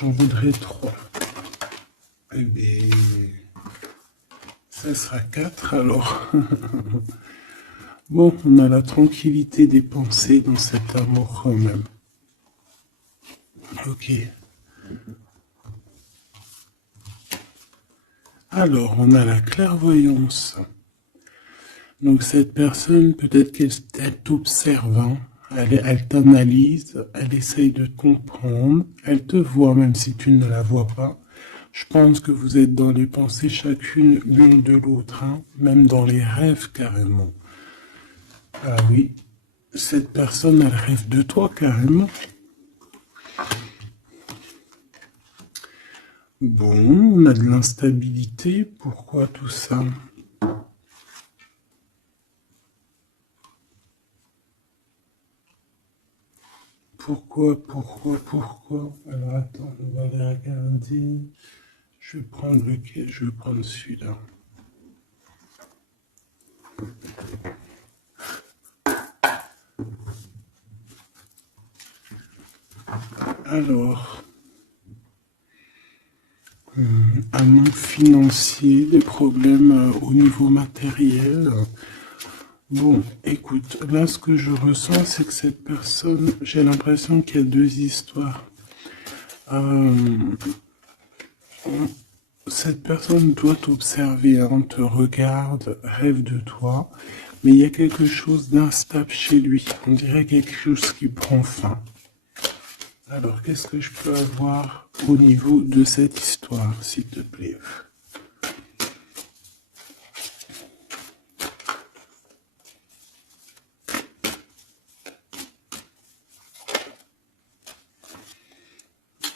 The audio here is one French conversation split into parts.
J'en voudrais 3. Eh bien, ça sera 4 alors. Bon, on a la tranquillité des pensées dans cet amour quand même. Ok. Alors, on a la clairvoyance. Donc cette personne, peut-être qu'elle t'observe, hein. Elle t'analyse, elle essaye de te comprendre, elle te voit même si tu ne la vois pas. Je pense que vous êtes dans les pensées chacune l'une de l'autre, hein, même dans les rêves carrément. Ah oui, cette personne, elle rêve de toi carrément. Bon, on a de l'instabilité, pourquoi tout ça? Pourquoi? Alors attends, on va les regarder. Je vais prendre lequel? Je vais prendre celui-là. Alors, un manque financier, des problèmes au niveau matériel. Bon, écoute, là ce que je ressens, c'est que cette personne, j'ai l'impression qu'il y a deux histoires. Cette personne doit t'observer, hein, te regarde, rêve de toi, mais il y a quelque chose d'instable chez lui. On dirait quelque chose qui prend fin. Alors, qu'est-ce que je peux avoir au niveau de cette histoire, s'il te plaît?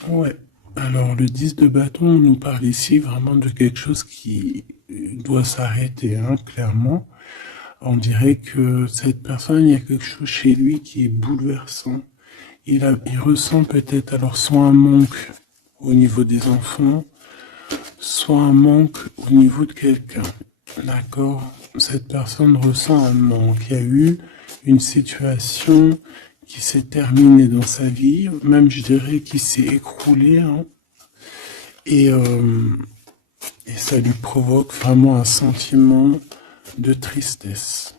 Ouais. Alors, le 10 de bâton nous parle ici vraiment de quelque chose qui doit s'arrêter, hein, clairement. On dirait que cette personne, il y a quelque chose chez lui qui est bouleversant. Il ressent peut-être alors soit un manque au niveau des enfants, soit un manque au niveau de quelqu'un. D'accord? Cette personne ressent un manque. Il y a eu une situation qui s'est terminée dans sa vie, même je dirais qui s'est écroulée, hein, et ça lui provoque vraiment un sentiment de tristesse.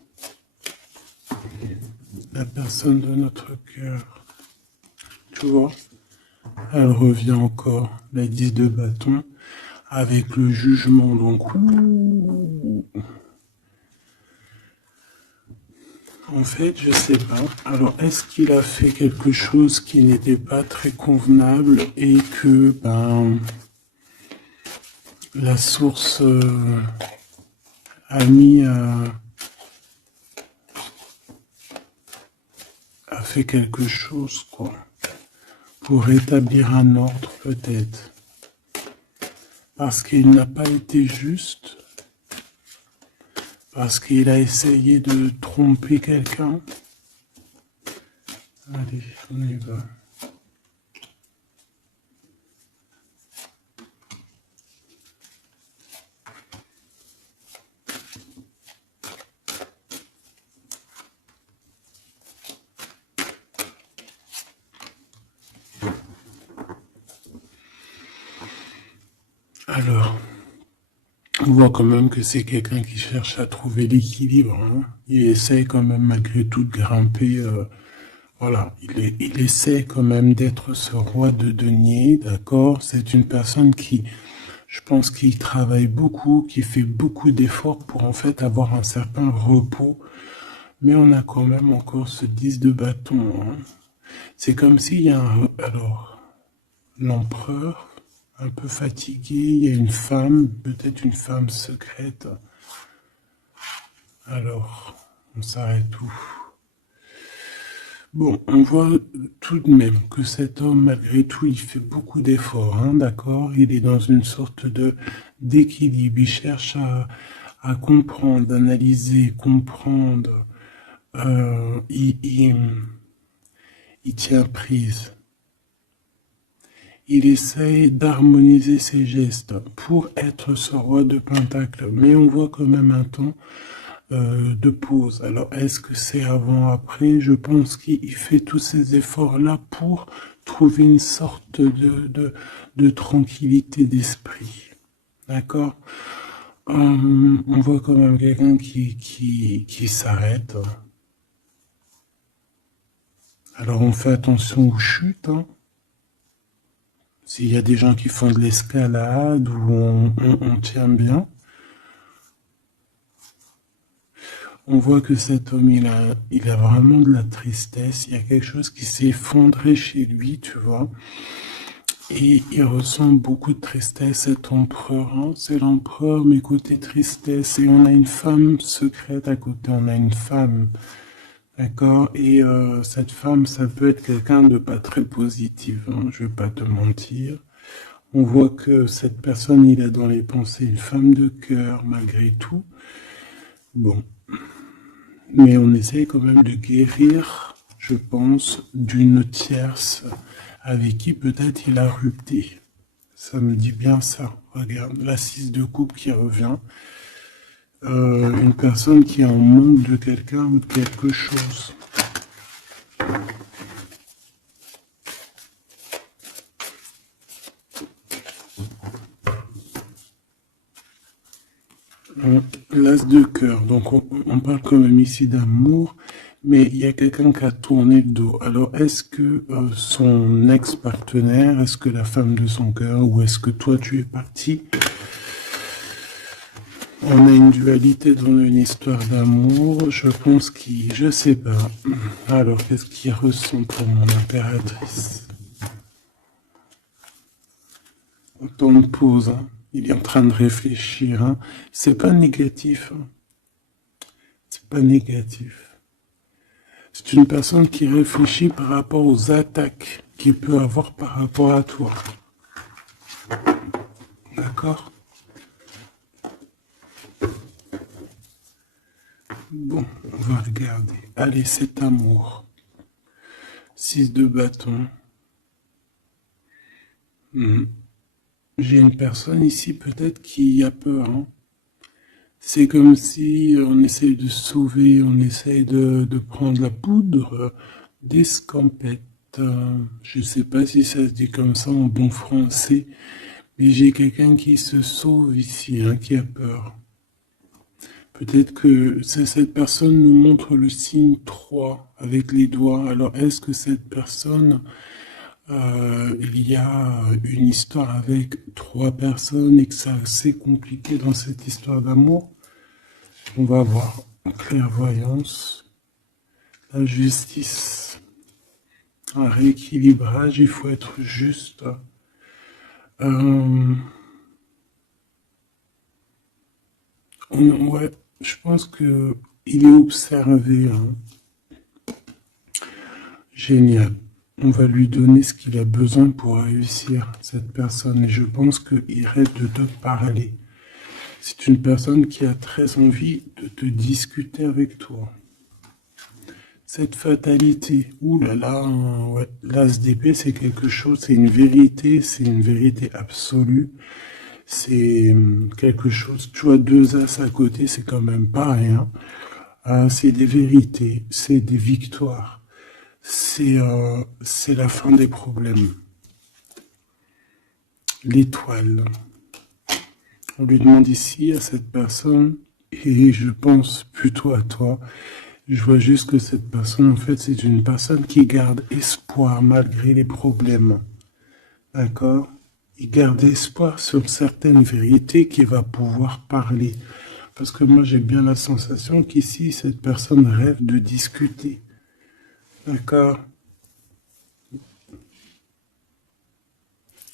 La personne de notre cœur, tu vois, elle revient encore, la 10 de bâton, avec le jugement, donc en fait, je sais pas. Alors, est-ce qu'il a fait quelque chose qui n'était pas très convenable et que, ben, la source a mis a fait quelque chose, quoi, pour rétablir un ordre, peut-être. Parce qu'il n'a pas été juste, parce qu'il a essayé de tromper quelqu'un. Allez, on y va. Alors, on voit quand même que c'est quelqu'un qui cherche à trouver l'équilibre, hein. Il essaie quand même malgré tout de grimper. Voilà, il essaie quand même d'être ce roi de denier, d'accord? C'est une personne qui, je pense, qui travaille beaucoup, qui fait beaucoup d'efforts pour en fait avoir un certain repos. Mais on a quand même encore ce 10 de bâton, hein. C'est comme s'il y a alors, l'empereur, un peu fatigué, il y a une femme, peut-être une femme secrète. Alors, on s'arrête où? Bon, on voit tout de même que cet homme, malgré tout, il fait beaucoup d'efforts, hein, d'accord? Il est dans une sorte d'équilibre. Il cherche à comprendre, analyser, comprendre. Il tient prise. Il essaye d'harmoniser ses gestes pour être ce roi de Pentacle. Mais on voit quand même un temps de pause. Alors, est-ce que c'est avant, après? Je pense qu'il fait tous ces efforts-là pour trouver une sorte de tranquillité d'esprit. D'accord? On voit quand même quelqu'un qui s'arrête. Alors on fait attention aux chutes. Hein. S'il y a des gens qui font de l'escalade où on tient bien, on voit que cet homme, il a vraiment de la tristesse. Il y a quelque chose qui s'est effondré chez lui, tu vois. Et il ressent beaucoup de tristesse, cet empereur. Hein. C'est l'empereur, mais côté tristesse. Et on a une femme secrète à côté. On a une femme. D'accord? Et cette femme, ça peut être quelqu'un de pas très positif. Hein, je vais pas te mentir. On voit que cette personne, il a dans les pensées une femme de cœur, malgré tout. Bon. Mais on essaie quand même de guérir, je pense, d'une tierce avec qui peut-être il a rupté. Ça me dit bien ça. Regarde, la 6 de coupe qui revient. Une personne qui est en manque de quelqu'un ou de quelque chose. L'as de cœur, donc on parle quand même ici d'amour, mais il y a quelqu'un qui a tourné le dos. Alors est-ce que son ex-partenaire, est-ce que la femme de son cœur, ou est-ce que toi tu es parti? On a une dualité dans une histoire d'amour, je pense je sais pas. Alors qu'est-ce qu'il ressent pour mon impératrice? Autant de pause, hein. Il est en train de réfléchir. Hein. C'est pas négatif. Hein. C'est pas négatif. C'est une personne qui réfléchit par rapport aux attaques qu'il peut avoir par rapport à toi. D'accord? Bon, on va regarder. Allez, cet amour. 6 de bâton. J'ai une personne ici peut-être qui a peur. Hein. C'est comme si on essaye de sauver, on essaye de prendre la poudre d'escampette. Je ne sais pas si ça se dit comme ça en bon français, mais j'ai quelqu'un qui se sauve ici, hein, qui a peur. Peut-être que cette personne nous montre le signe 3 avec les doigts. Alors est-ce que cette personne... il y a une histoire avec 3 personnes et que c'est assez compliqué dans cette histoire d'amour. On va voir clairvoyance, la justice, un rééquilibrage, il faut être juste. Ouais, je pense que il est observé. Hein. Génial. On va lui donner ce qu'il a besoin pour réussir, cette personne. Et je pense qu'il rêve de te parler. C'est une personne qui a très envie de te discuter avec toi. Cette fatalité, ouh là là, ouais, l'as d'épée, c'est quelque chose, c'est une vérité absolue. C'est quelque chose, tu as 2 as à côté, c'est quand même pas rien. C'est des vérités, c'est des victoires. C'est la fin des problèmes. L'étoile. On lui demande ici à cette personne, et je pense plutôt à toi, je vois juste que cette personne, en fait, c'est une personne qui garde espoir malgré les problèmes. D'accord? Il garde espoir sur certaines vérités qu'il va pouvoir parler. Parce que moi, j'ai bien la sensation qu'ici, cette personne rêve de discuter. D'accord?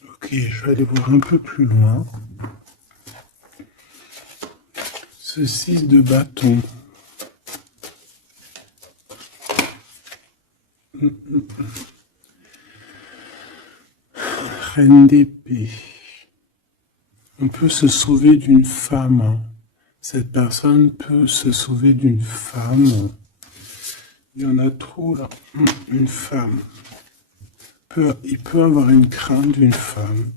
Ok, je vais aller voir un peu plus loin. Ce 6 de bâton. Reine d'épée. On peut se sauver d'une femme. Hein. Cette personne peut se sauver d'une femme. Il y en a trop là. Une femme. Il peut avoir une crainte d'une femme.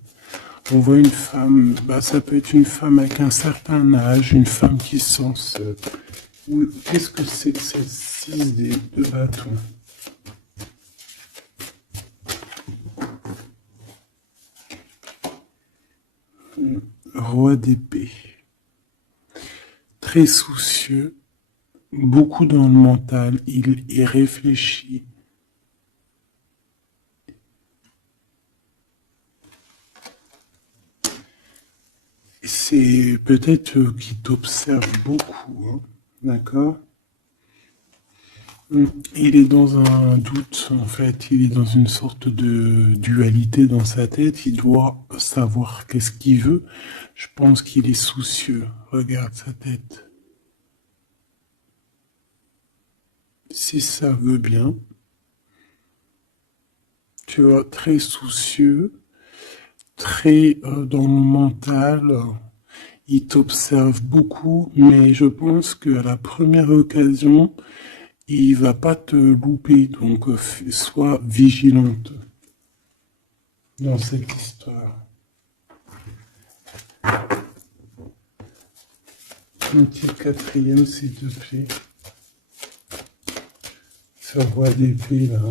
On voit une femme, ça peut être une femme avec un certain âge, une femme qui se sent seule. Qu'est-ce que c'est que cette 6 de bâton? Roi d'épée. Très soucieux, beaucoup dans le mental, il y réfléchit. C'est peut-être qu'il t'observe beaucoup, hein, d'accord? Il est dans un doute, en fait, il est dans une sorte de dualité dans sa tête, il doit savoir qu'est-ce qu'il veut. Je pense qu'il est soucieux, regarde sa tête. Si ça veut bien, tu vois, très soucieux, très dans le mental, il t'observe beaucoup, mais je pense qu'à la première occasion, il va pas te louper, donc sois vigilante dans cette histoire. Un petit quatrième, s'il te plaît. Ce roi d'épée, là.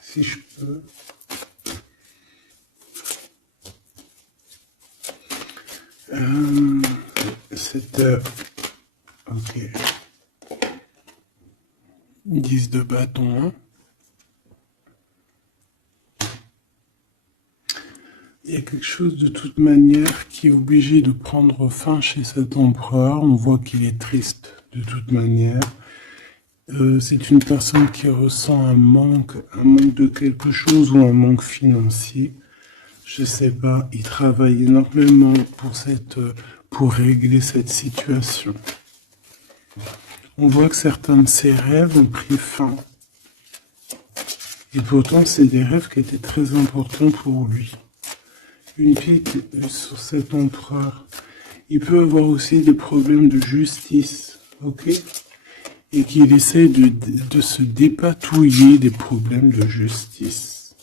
Si je peux. Cette... ok. 10 de bâton, hein. Il y a quelque chose de toute manière qui est obligé de prendre fin chez cet empereur. On voit qu'il est triste de toute manière. C'est une personne qui ressent un manque de quelque chose ou un manque financier. Je sais pas, il travaille énormément pour régler cette situation. On voit que certains de ses rêves ont pris fin. Et pourtant, c'est des rêves qui étaient très importants pour lui. Une pique sur cet empereur. Il peut avoir aussi des problèmes de justice, ok? Et qu'il essaie de se dépatouiller des problèmes de justice.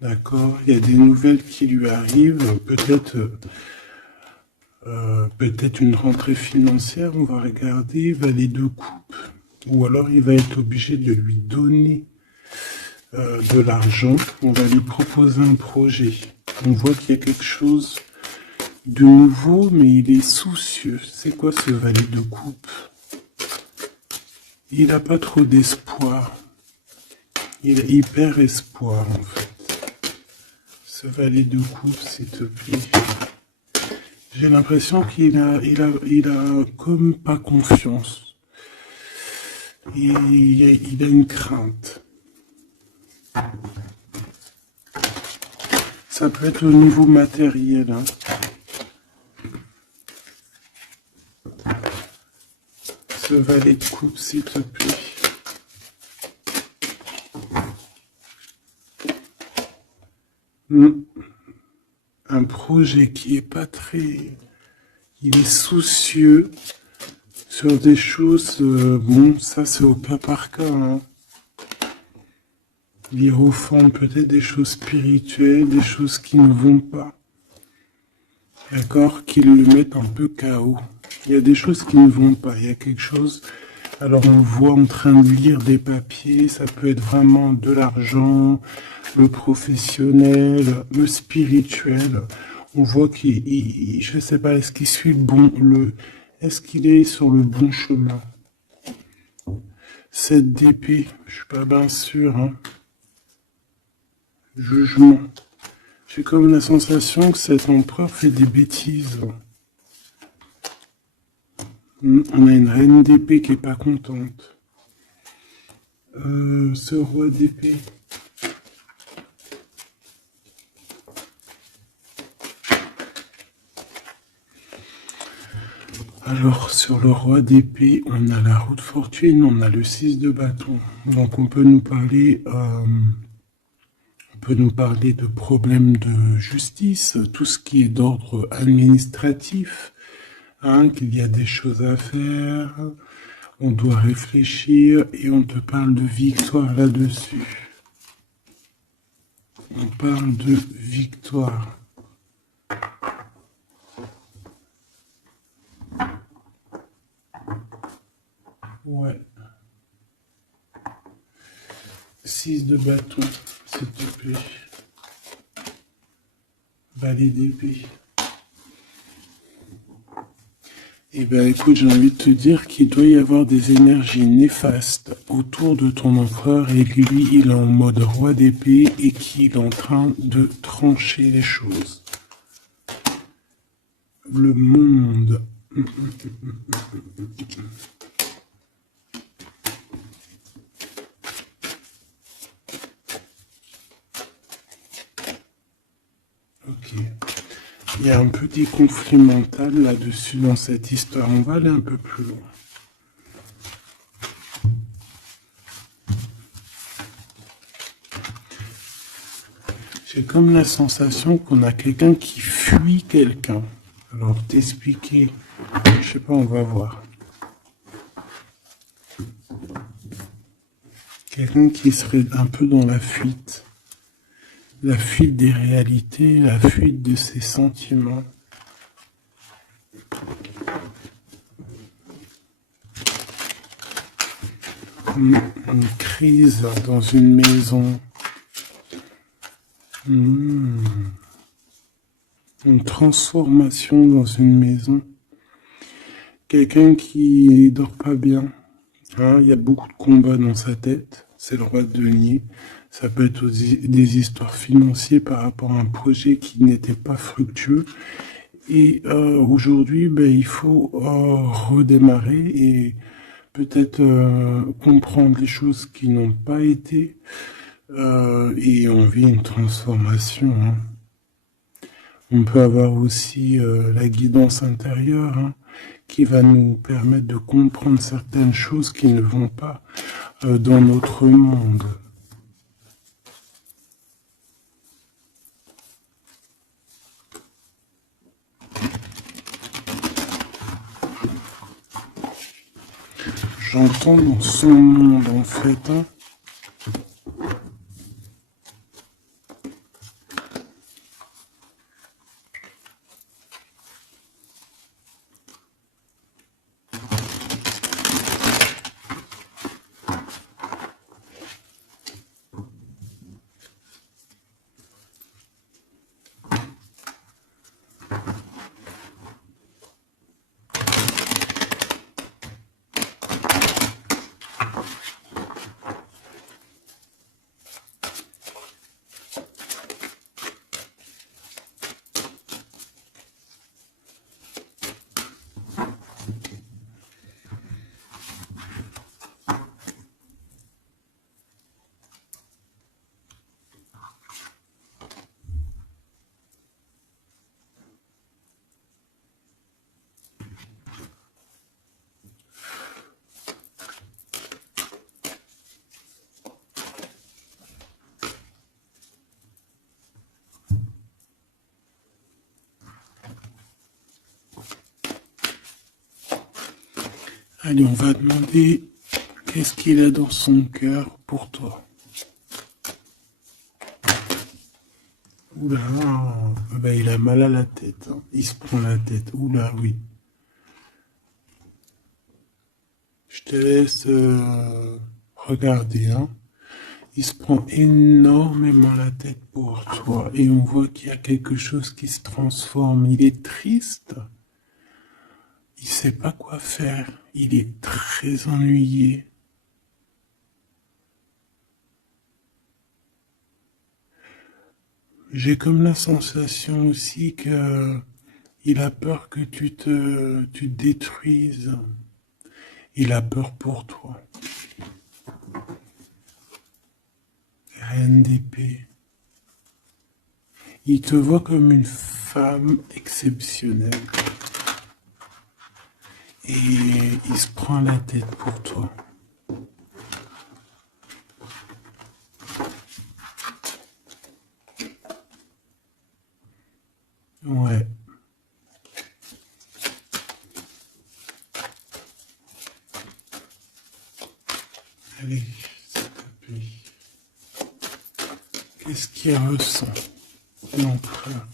D'accord, il y a des nouvelles qui lui arrivent, peut-être une rentrée financière, on va regarder, valet de coupe, ou alors il va être obligé de lui donner de l'argent, on va lui proposer un projet. On voit qu'il y a quelque chose de nouveau, mais il est soucieux. C'est quoi ce valet de coupe? Il n'a pas trop d'espoir. Il a hyper espoir, en fait. Ce valet de coupe, s'il te plaît. J'ai l'impression qu'il a comme pas confiance. Il a une crainte. Ça peut être au niveau matériel, hein. Ce valet de coupe, s'il te plaît. Un projet qui est pas très... Il est soucieux sur des choses... bon, ça c'est au cas par cas, hein. Il refonde peut-être des choses spirituelles, des choses qui ne vont pas. D'accord? Qui le mettent un peu KO. Il y a des choses qui ne vont pas. Il y a quelque chose... Alors on voit en train de lire des papiers, ça peut être vraiment de l'argent, le professionnel, le spirituel. On voit qu'il, je sais pas, est-ce qu'il suit est-ce qu'il est sur le bon chemin? Cette d'épée, je suis pas bien sûr, hein. Jugement. J'ai comme la sensation que cet empereur fait des bêtises. On a une reine d'épée qui est pas contente. Ce roi d'épée. Alors, sur le roi d'épée, on a la roue de fortune, on a le 6 de bâton. Donc, on peut nous parler de problèmes de justice, tout ce qui est d'ordre administratif. Hein, qu'il y a des choses à faire, on doit réfléchir et on te parle de victoire là-dessus. on parle de victoire. Ouais. 6 de bâton, s'il te plaît. Valet d'épée. Eh bien, écoute, j'ai envie de te dire qu'il doit y avoir des énergies néfastes autour de ton empereur et que lui, il est en mode roi d'épée et qu'il est en train de trancher les choses. Le monde. Ok. Il y a un petit conflit mental là-dessus dans cette histoire. On va aller un peu plus loin. J'ai comme la sensation qu'on a quelqu'un qui fuit quelqu'un. Alors, t'expliquer, je sais pas, on va voir. Quelqu'un qui serait un peu dans la fuite. La fuite des réalités, la fuite de ses sentiments. Une crise dans une maison. Une transformation dans une maison. Quelqu'un qui dort pas bien. Hein, il y a beaucoup de combats dans sa tête. C'est le roi de denier. Ça peut être aussi des histoires financières par rapport à un projet qui n'était pas fructueux. Et aujourd'hui, ben, il faut redémarrer et peut-être comprendre les choses qui n'ont pas été. Et on vit une transformation. Hein. On peut avoir aussi la guidance intérieure hein, qui va nous permettre de comprendre certaines choses qui ne vont pas dans notre monde. J'entends dans son monde en fait. Hein. Allez, on va demander qu'est-ce qu'il a dans son cœur pour toi. Oula, ben, il a mal à la tête. Hein. Il se prend la tête. Oula, oui. Je te laisse regarder. Hein. Il se prend énormément la tête pour toi. Et on voit qu'il y a quelque chose qui se transforme. Il est triste. Il sait pas quoi faire. Il est très ennuyé. J'ai comme la sensation aussi que il a peur que tu te détruises. Il a peur pour toi. Reine d'épée. Il te voit comme une femme exceptionnelle. Et il se prend la tête pour toi. Ouais. Allez, s'il te plaît. Qu'est-ce qu'il ressent, l'empereur?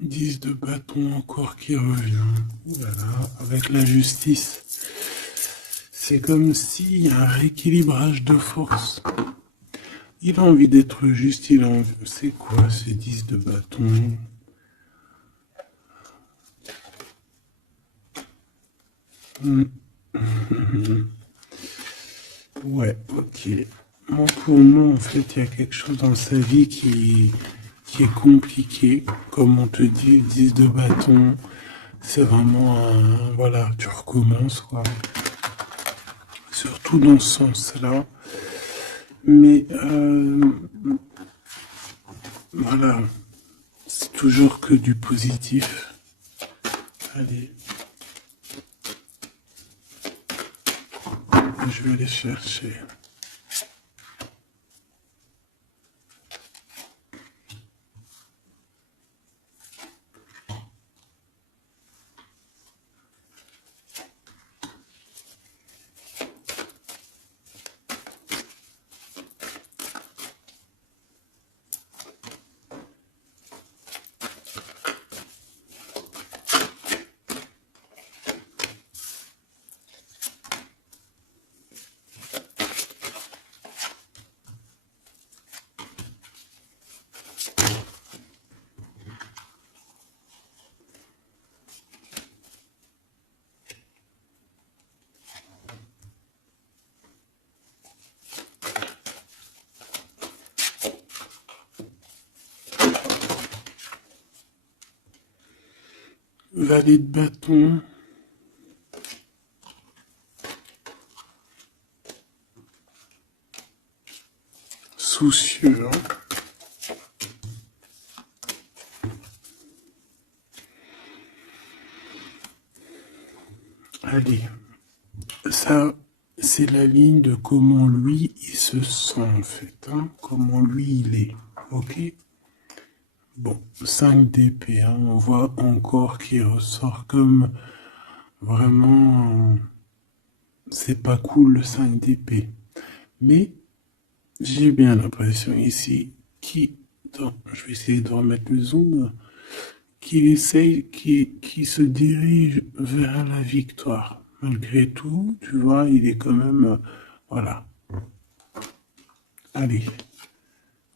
Dix de bâton encore qui revient. Voilà, avec la justice. C'est comme s'il y a un rééquilibrage de force. Il a envie d'être juste, il a envie... C'est quoi ces 10 de bâton? Ouais, ok. Moi, pour moi, en fait, il y a quelque chose dans sa vie qui est compliqué. Comme on te dit, 10 de bâton, c'est vraiment un... Voilà, tu recommences, quoi. Surtout dans ce sens-là. Mais, voilà, c'est toujours que du positif. Allez. Je vais aller chercher. Valet de bâton. Soucieux. Hein. Allez. Ça, c'est la ligne de comment lui, il se sent en fait. Hein, comment lui, il est. Ok. Bon, 5 d'épée. Hein, on voit encore qu'il ressort comme vraiment... C'est pas cool le 5 d'épée. Mais j'ai bien l'impression ici je vais essayer de remettre le zoom, qu'il essaye, qui se dirige vers la victoire. Malgré tout, tu vois, il est quand même, voilà. Allez,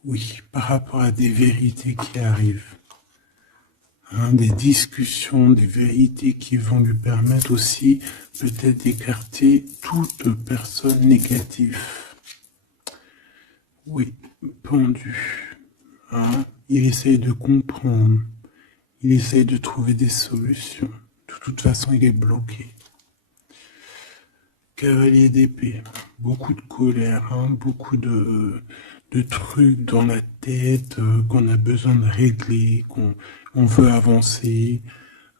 oui, par rapport à des vérités qui arrivent, hein, des discussions, des vérités qui vont lui permettre aussi peut-être d'écarter toute personne négative. Oui, pendu. Hein, il essaye de comprendre. Il essaye de trouver des solutions. De toute façon, il est bloqué. Cavalier d'épée. Beaucoup de colère, hein, beaucoup de trucs dans la tête qu'on a besoin de régler, qu'on veut avancer.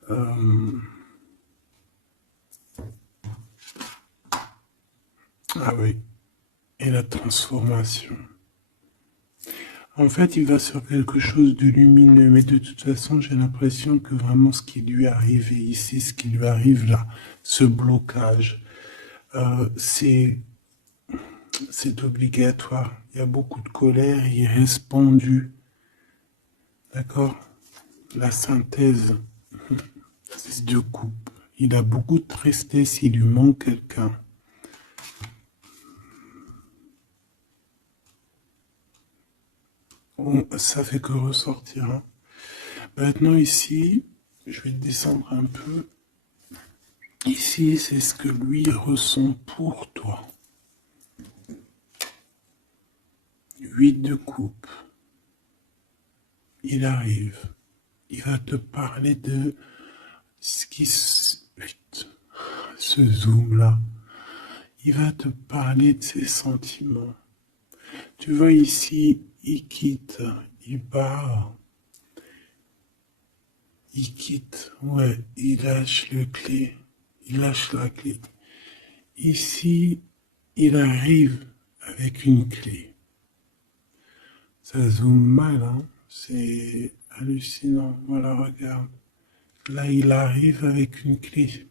Ah oui. Et la transformation. En fait, il va sur quelque chose de lumineux, mais de toute façon, j'ai l'impression que vraiment ce qui lui est arrivé ici, ce qui lui arrive là, ce blocage, c'est obligatoire. Il y a beaucoup de colère, il reste pendu. D'accord? La synthèse, c'est de coupe. Il a beaucoup de tristesse, il lui manque quelqu'un. Bon, ça fait que ressortir. Hein. Maintenant ici, je vais descendre un peu. Ici, c'est ce que lui ressent pour toi. 8 de coupe. Il arrive. Il va te parler de ce qui se... Ce zoom-là. Il va te parler de ses sentiments. Tu vois ici, il quitte, il part. Il quitte, ouais, il lâche le clé. il lâche la clé. Ici, il arrive avec une clé. Ça zoome mal, hein. C'est hallucinant. Voilà, regarde. Là, il arrive avec une clé.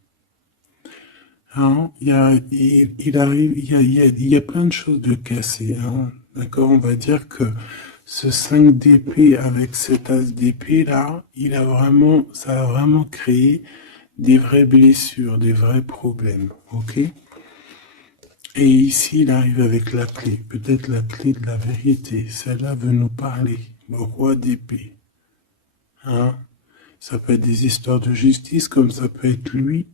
Hein, il arrive, il y a plein de choses de cassées. Hein. D'accord, on va dire que ce 5 d'épée avec cet as d'épée là, ça a vraiment créé des vraies blessures, des vrais problèmes. Ok. Et ici, il arrive avec la clé, peut-être la clé de la vérité. Celle-là veut nous parler. Le roi d'épée. Hein, ça peut être des histoires de justice, comme ça peut être lui.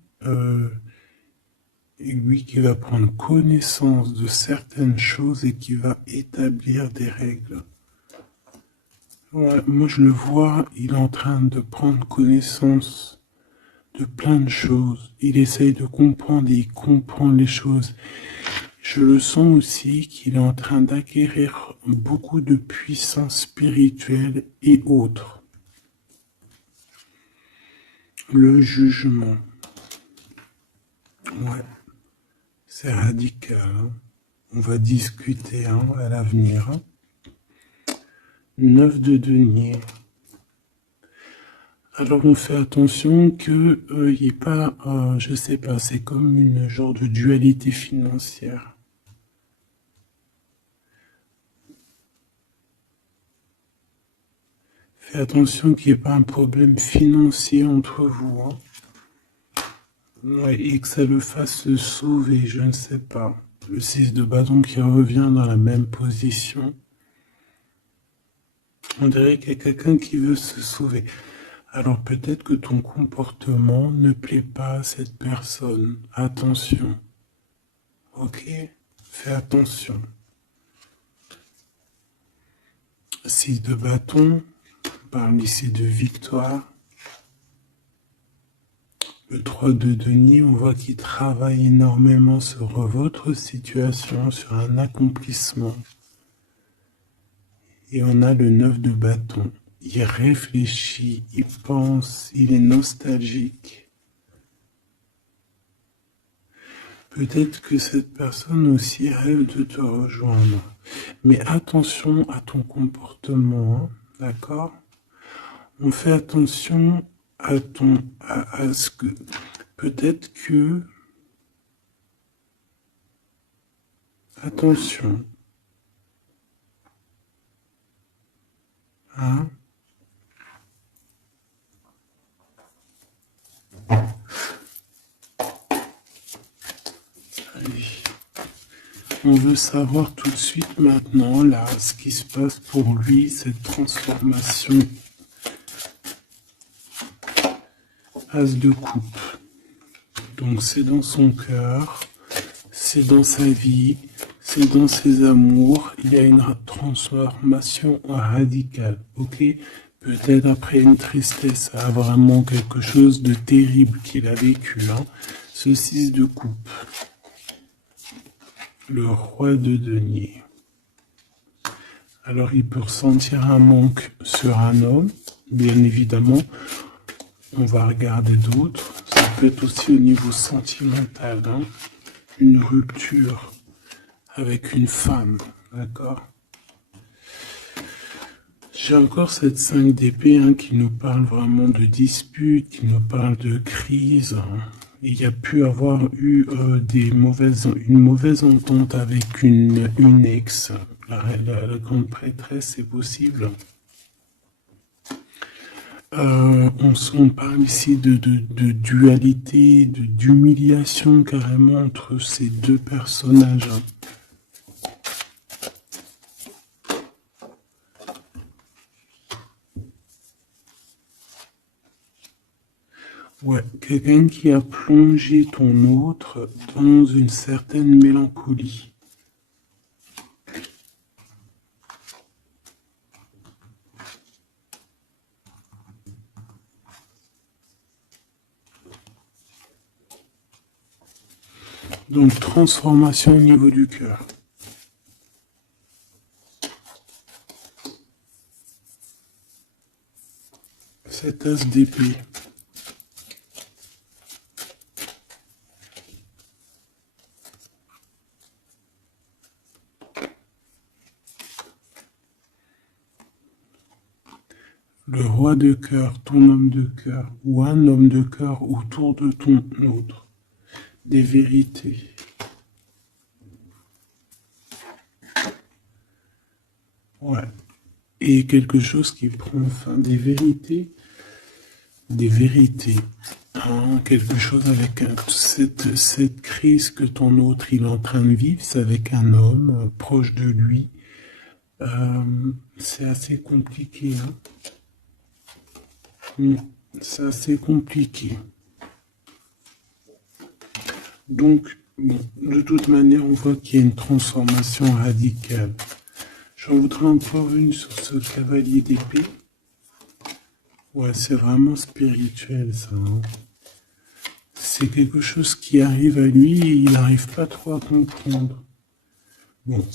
Et lui qui va prendre connaissance de certaines choses et qui va établir des règles. Ouais, moi je le vois, il est en train de prendre connaissance de plein de choses. Il essaye de comprendre et il comprend les choses. Je le sens aussi qu'il est en train d'acquérir beaucoup de puissance spirituelle et autres. Le jugement. Ouais, c'est radical. Hein. On va discuter à l'avenir. 9 de denier. Alors on fait attention que il n'y ait pas, je sais pas, c'est comme une genre de dualité financière. Fais attention qu'il n'y ait pas un problème financier entre vous. Hein. Ouais, et que ça le fasse se sauver, je ne sais pas. Le 6 de bâton qui revient dans la même position. On dirait qu'il y a quelqu'un qui veut se sauver. Alors peut-être que ton comportement ne plaît pas à cette personne. Attention. Ok? Fais attention. 6 de bâton, parle ici de victoire. Le 3 de denier, on voit qu'il travaille énormément sur votre situation, sur un accomplissement. Et on a le 9 de bâton. Il réfléchit, il pense, il est nostalgique. Peut-être que cette personne aussi rêve de te rejoindre. Mais attention à ton comportement, hein, d'accord? On fait attention à ce que peut-être que attention, hein? Allez. On veut savoir tout de suite maintenant là ce qui se passe pour lui, cette transformation. As de coupe. Donc c'est dans son cœur, c'est dans sa vie, c'est dans ses amours. Il y a une transformation radicale, ok? Peut-être après une tristesse, vraiment quelque chose de terrible qu'il a vécu. Hein. Ce 6 de coupe. Le roi de denier. Alors il peut ressentir un manque sur un homme, bien évidemment. On va regarder d'autres. Ça peut être aussi au niveau sentimental, hein, une rupture avec une femme, d'accord? J'ai encore cette 5 d'épée hein, qui nous parle vraiment de dispute, qui nous parle de crise. Hein. Il y a pu avoir eu une mauvaise entente avec une ex. La grande prêtresse, c'est possible. On parle ici de dualité, d'humiliation carrément entre ces deux personnages. Ouais, quelqu'un qui a plongé ton autre dans une certaine mélancolie. Donc, transformation au niveau du cœur. Cet as d'épée. le roi de cœur, ton homme de cœur, ou un homme de cœur autour de ton autre. Des vérités. Ouais. Et quelque chose qui prend fin. Des vérités. Des vérités. Hein, quelque chose avec cette crise que ton autre il est en train de vivre, c'est avec un homme proche de lui. C'est assez compliqué. Hein. C'est assez compliqué. Donc, bon, de toute manière, on voit qu'il y a une transformation radicale. J'en voudrais encore une sur ce cavalier d'épée. Ouais, c'est vraiment spirituel, ça. Hein. C'est quelque chose qui arrive à lui et il n'arrive pas trop à comprendre. Bon,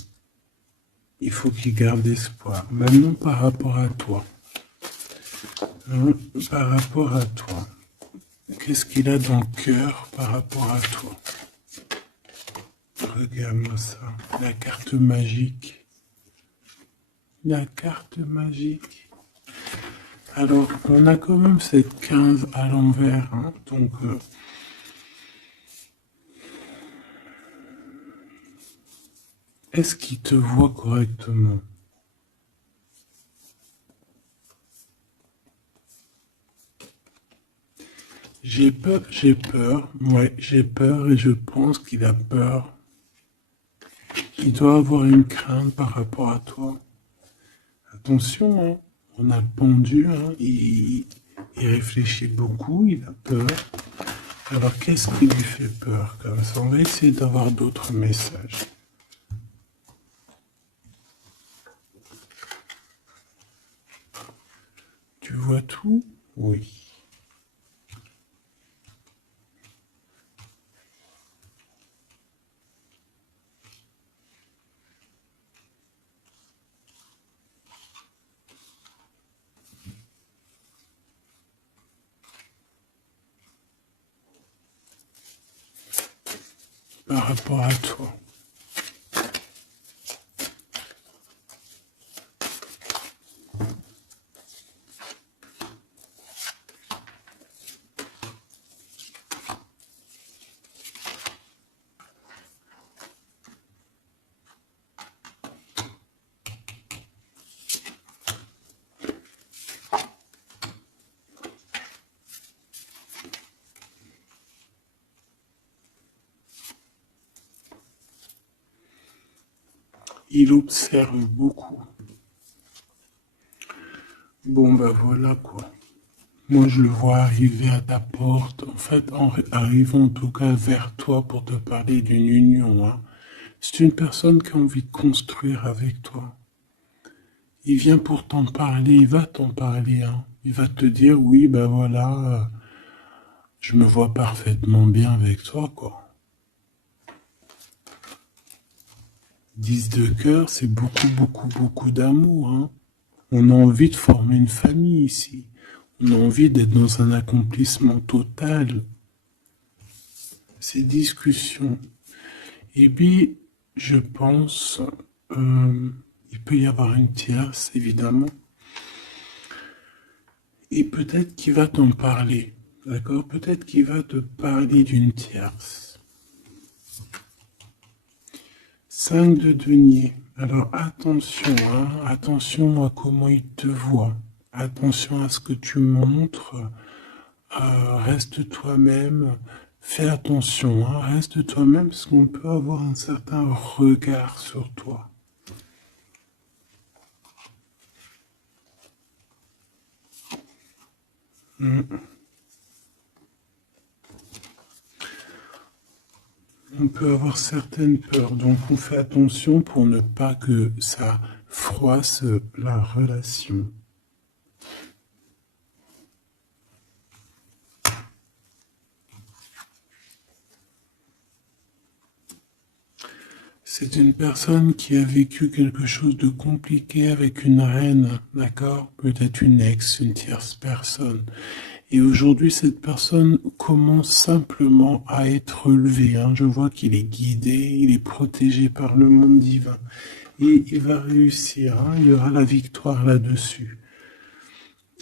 il faut qu'il garde espoir. Maintenant, par rapport à toi. Hein, par rapport à toi. Qu'est-ce qu'il a dans le cœur par rapport à toi? Regarde-moi ça. La carte magique. La carte magique. Alors, on a quand même cette 15 à l'envers. Hein, donc, est-ce qu'il te voit correctement? J'ai peur, ouais, j'ai peur et je pense qu'il a peur. Il doit avoir une crainte par rapport à toi. Attention, hein, on a le pendu, hein, il réfléchit beaucoup, il a peur. Alors qu'est-ce qui lui fait peur comme ça? On va essayer d'avoir d'autres messages. Tu vois tout? Oui. Par rapport à toi. Il observe beaucoup. Bon, ben voilà quoi. Moi, je le vois arriver à ta porte, en fait, en arrivant en tout cas vers toi pour te parler d'une union. Hein. C'est une personne qui a envie de construire avec toi. Il vient pour t'en parler, il va t'en parler. Hein. Il va te dire, oui, ben voilà, je me vois parfaitement bien avec toi, quoi. 10 de cœur, c'est beaucoup, beaucoup, beaucoup d'amour. Hein. On a envie de former une famille ici. On a envie d'être dans un accomplissement total. Ces discussions. Et puis, je pense, il peut y avoir une tierce, évidemment. Et peut-être qu'il va t'en parler. D'accord? Peut-être qu'il va te parler d'une tierce. 5 de denier. Alors attention, hein, attention à comment il te voit. Attention à ce que tu montres. Reste toi-même. Fais attention, hein, reste toi-même parce qu'on peut avoir un certain regard sur toi. On peut avoir certaines peurs, donc on fait attention pour ne pas que ça froisse la relation. C'est une personne qui a vécu quelque chose de compliqué avec une reine, d'accord? Peut-être une ex, une tierce personne. Et aujourd'hui, cette personne commence simplement à être relevée. Hein. Je vois qu'il est guidé, il est protégé par le monde divin. Et il va réussir, hein. Il y aura la victoire là-dessus.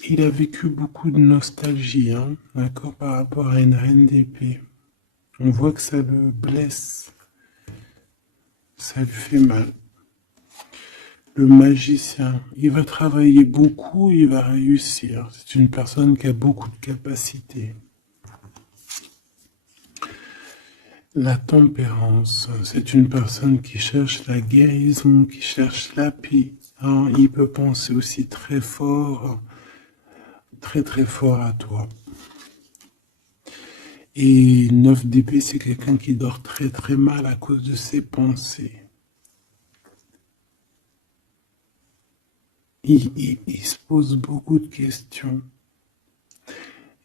Il a vécu beaucoup de nostalgie, hein, d'accord, par rapport à une reine d'épée. On voit que ça le blesse, ça lui fait mal. Le magicien, il va travailler beaucoup, il va réussir. C'est une personne qui a beaucoup de capacités. La tempérance, c'est une personne qui cherche la guérison, qui cherche la paix. Hein, il peut penser aussi très fort, très très fort à toi. Et 9 d'épée, c'est quelqu'un qui dort très très mal à cause de ses pensées. Il se pose beaucoup de questions.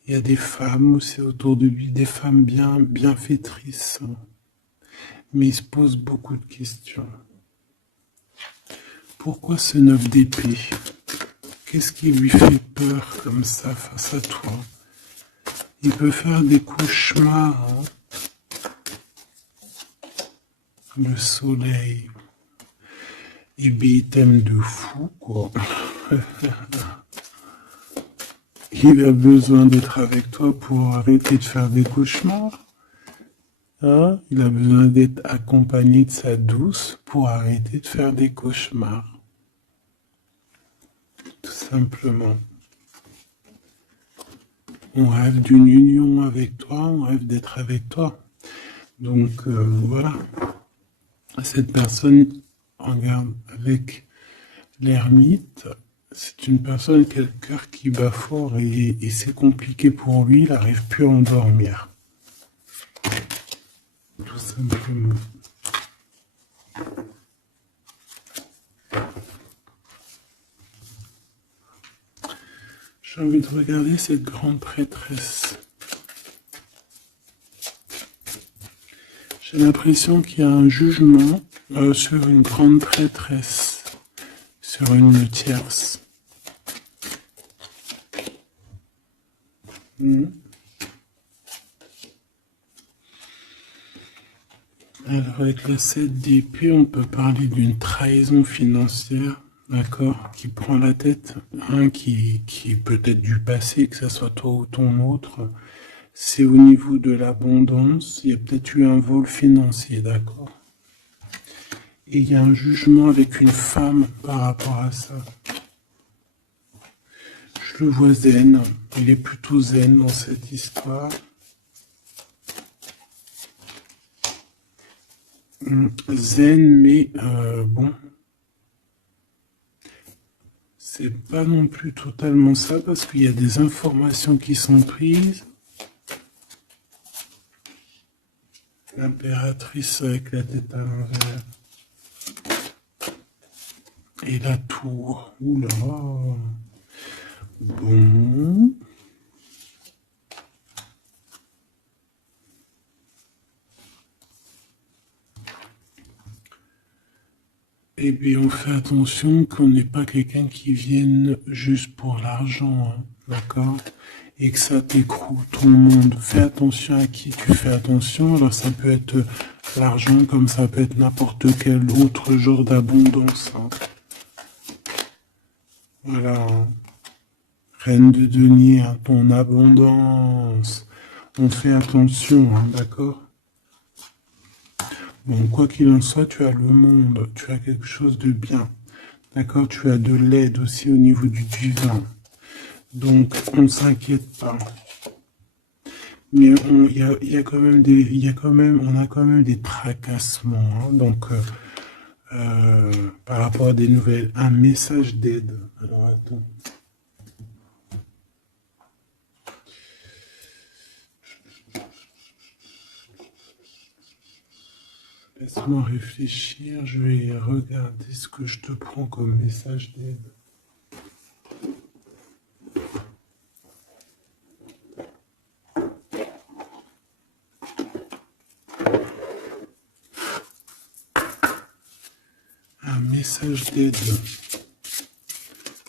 Il y a des femmes aussi autour de lui, des femmes bienfaitrices. Mais il se pose beaucoup de questions. Pourquoi ce 9 d'épée? Qu'est-ce qui lui fait peur comme ça face à toi? Il peut faire des cauchemars. Hein. Le soleil. Et bien, il t'aime de fou, quoi. Il a besoin d'être avec toi pour arrêter de faire des cauchemars. Hein? Il a besoin d'être accompagné de sa douce pour arrêter de faire des cauchemars. Tout simplement. On rêve d'une union avec toi, on rêve d'être avec toi. Donc voilà. Cette personne, regarde, avec l'ermite, c'est une personne qui a le cœur qui bat fort et c'est compliqué pour lui, il n'arrive plus à endormir. Tout simplement. J'ai envie de regarder cette grande prêtresse. J'ai l'impression qu'il y a un jugement sur une grande prêtresse, sur une tierce. Alors avec la 7 d'épée, on peut parler d'une trahison financière, d'accord, qui prend la tête, hein, qui est peut-être du passé, que ce soit toi ou ton autre. C'est au niveau de l'abondance, il y a peut-être eu un vol financier, d'accord. Et il y a un jugement avec une femme par rapport à ça. Je le vois zen, il est plutôt zen dans cette histoire. Zen, mais bon, c'est pas non plus totalement ça parce qu'il y a des informations qui sont prises. L'impératrice avec la tête à l'envers. Et la tour. Oula. Bon. Et bien, on fait attention qu'on n'ait pas quelqu'un qui vienne juste pour l'argent, hein, d'accord? Et que ça t'écroule ton monde. Fais attention à qui tu fais attention. Alors, ça peut être l'argent comme ça peut être n'importe quel autre genre d'abondance. Hein. Voilà. Hein. Reine de denier, hein, ton abondance. On fait attention, hein, d'accord? Bon, quoi qu'il en soit, tu as le monde, tu as quelque chose de bien. D'accord? Tu as de l'aide aussi au niveau du divin. Donc, on ne s'inquiète pas. Mais il y a quand même on a quand même des tracassements. Hein, donc, par rapport à des nouvelles, un message d'aide. Alors, attends. Laisse-moi réfléchir, je vais regarder ce que je te prends comme message d'aide. Un message d'aide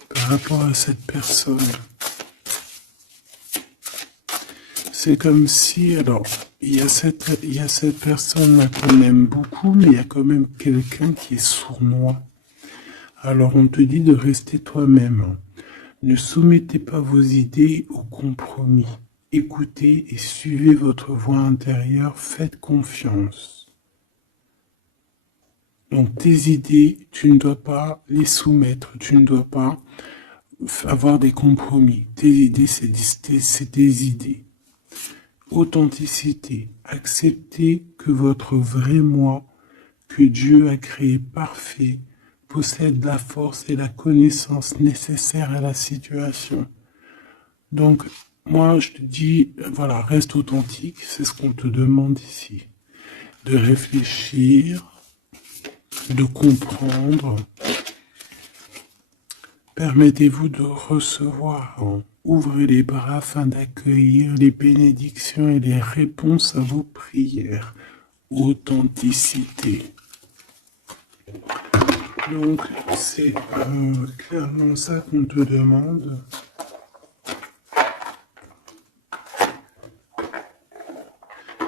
par rapport à cette personne. C'est comme si, alors, il y a cette personne-là qu'on aime beaucoup, mais il y a quand même quelqu'un qui est sournois. Alors, on te dit de rester toi-même. Ne soumettez pas vos idées au compromis. Écoutez et suivez votre voix intérieure, faites confiance. Donc tes idées, tu ne dois pas les soumettre, tu ne dois pas avoir des compromis. Tes idées, c'est tes idées. Authenticité. Acceptez que votre vrai moi, que Dieu a créé parfait, possède la force et la connaissance nécessaires à la situation. Donc, moi, je te dis, voilà, reste authentique, c'est ce qu'on te demande ici. De réfléchir, de comprendre. Permettez-vous de recevoir. Ouvrez les bras afin d'accueillir les bénédictions et les réponses à vos prières. Authenticité. Donc, c'est clairement ça qu'on te demande.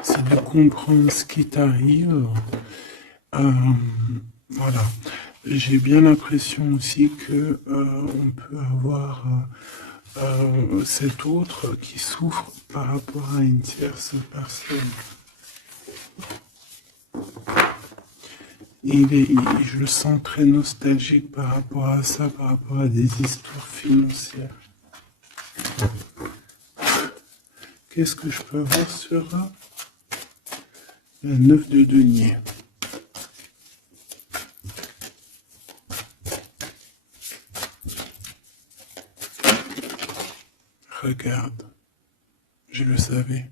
C'est de comprendre ce qui t'arrive. Voilà. J'ai bien l'impression aussi que on peut avoir cet autre qui souffre par rapport à une tierce personne. Je le sens très nostalgique par rapport à ça, par rapport à des histoires financières. Qu'est-ce que je peux voir sur la 9 de denier? Regarde, je le savais.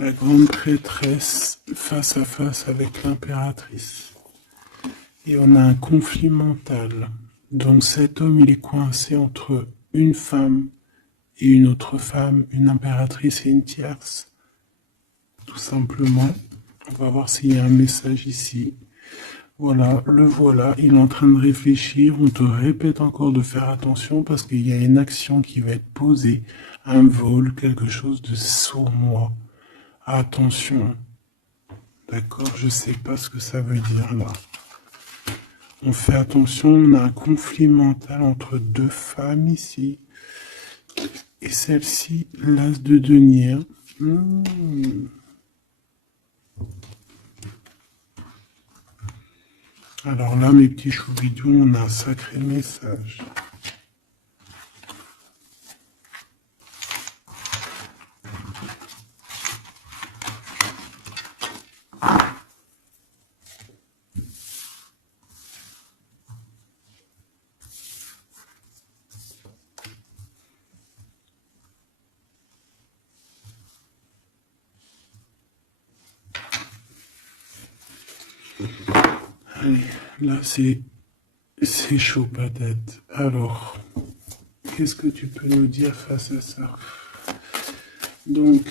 La grande prêtresse face à face avec l'impératrice. Et on a un conflit mental. Donc cet homme, il est coincé entre une femme et une autre femme, une impératrice et une tierce. Tout simplement. On va voir s'il y a un message ici. Voilà, le voilà, il est en train de réfléchir, on te répète encore de faire attention parce qu'il y a une action qui va être posée, un vol, quelque chose de sournois. Attention, d'accord, je sais pas ce que ça veut dire là. On fait attention, on a un conflit mental entre deux femmes ici. Et celle-ci, l'as de denier. Alors là, mes petits choubidous, on a un sacré message. Allez, là, c'est chaud patate. Alors, qu'est-ce que tu peux nous dire face à ça? Donc,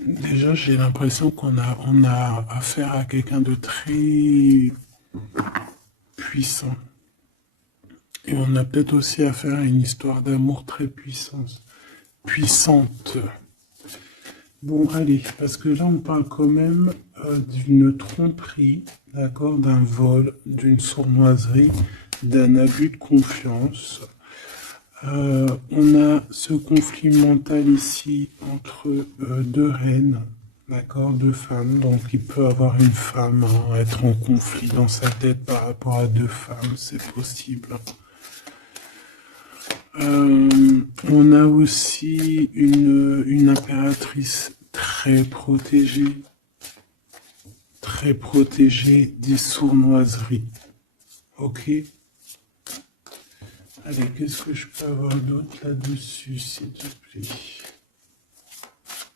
déjà, j'ai l'impression qu'on a affaire à quelqu'un de très puissant. Et on a peut-être aussi affaire à une histoire d'amour très puissante. Bon, allez, parce que là, on parle quand même d'une tromperie, d'accord, d'un vol, d'une sournoiserie, d'un abus de confiance. On a ce conflit mental ici entre deux reines, d'accord, deux femmes. Donc, il peut avoir une femme, être en conflit dans sa tête par rapport à deux femmes, c'est possible. On a aussi une impératrice très protégée des sournoiseries. Ok? Allez, qu'est-ce que je peux avoir d'autre là-dessus, s'il te plaît?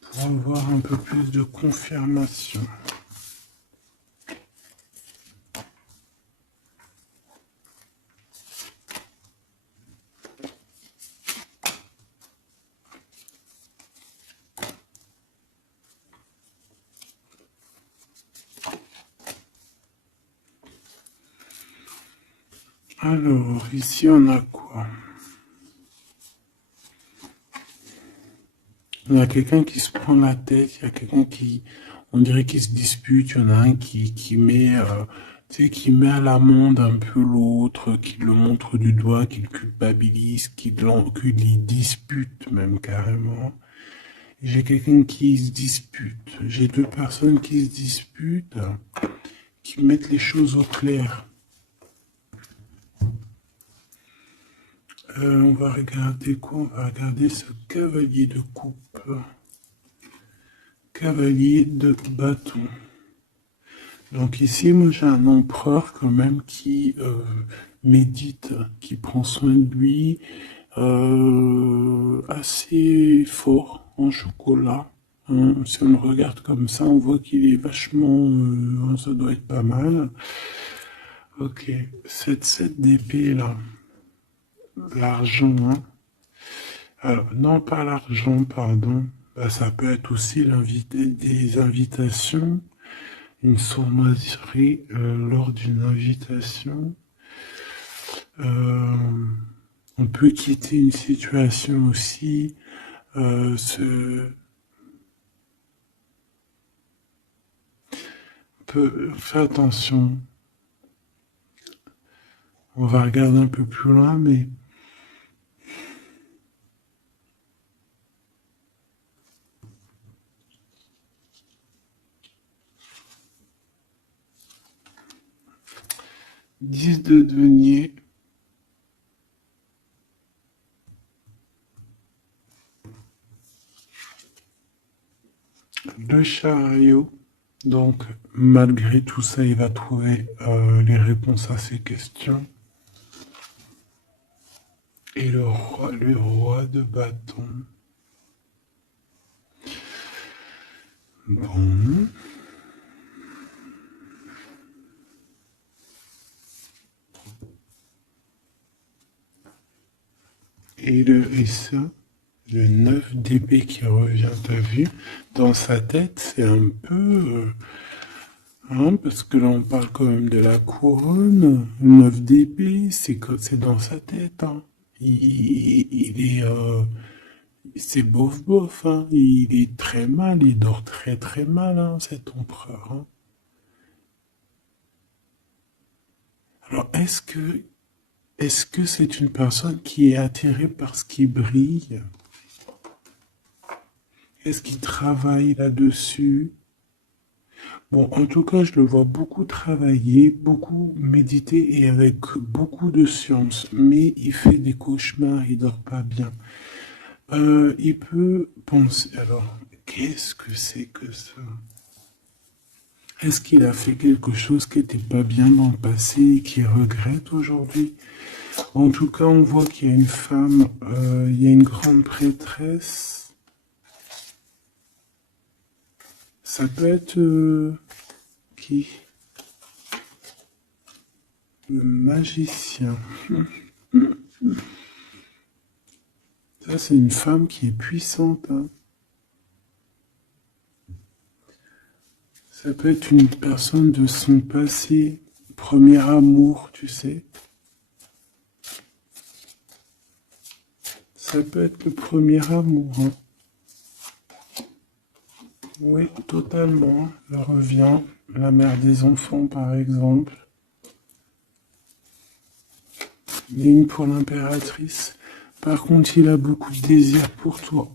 Pour avoir un peu plus de confirmation. Alors, ici, on a quoi? Il y a quelqu'un qui se prend la tête, il y a quelqu'un qui, on dirait qu'il se dispute, il y en a un qui met Tu sais, qui met à l'amende un peu l'autre, qui le montre du doigt, qui le culpabilise, qui les dispute même carrément. J'ai quelqu'un qui se dispute. J'ai deux personnes qui se disputent, qui mettent les choses au clair. On va regarder quoi? On va regarder ce cavalier de coupe. Cavalier de bâton. Donc ici, moi j'ai un empereur quand même qui médite, qui prend soin de lui, assez fort en chocolat. Hein. Si on le regarde comme ça, on voit qu'il est vachement... ça doit être pas mal. Ok, cette 7 d'épée là, l'argent, hein. Alors, non pas l'argent, pardon. Bah, ça peut être aussi des invitations, une sournoiserie lors d'une invitation. Euh, on peut quitter une situation aussi. Faire attention. On va regarder un peu plus loin, mais 10 de denier. Le chariot. Donc, malgré tout ça, il va trouver les réponses à ses questions. Et le roi de bâton. Bon. Et ça, le 9 d'épée qui revient, t'as vu? Dans sa tête, c'est un peu... hein, parce que là, on parle quand même de la couronne. Le 9 d'épée, c'est dans sa tête. Hein. Il est... c'est bof bof, hein. Il est très mal, il dort très très mal, hein, cet empereur. Hein. Alors, est-ce que c'est une personne qui est attirée par ce qui brille? Est-ce qu'il travaille là-dessus? Bon, en tout cas, je le vois beaucoup travailler, beaucoup méditer et avec beaucoup de science, mais il fait des cauchemars, il dort pas bien. Il peut penser, alors, qu'est-ce que c'est que ça? Est-ce qu'il a fait quelque chose qui n'était pas bien dans le passé et qu'il regrette aujourd'hui? En tout cas, on voit qu'il y a une femme, il y a une grande prêtresse. Ça peut être qui? Le magicien. Ça, c'est une femme qui est puissante. Hein. Ça peut être une personne de son passé, premier amour, tu sais. Ça peut être le premier amour. Hein. Oui, totalement. Elle revient. La mère des enfants, par exemple. Ligne pour l'impératrice. Par contre, il a beaucoup de désir pour toi.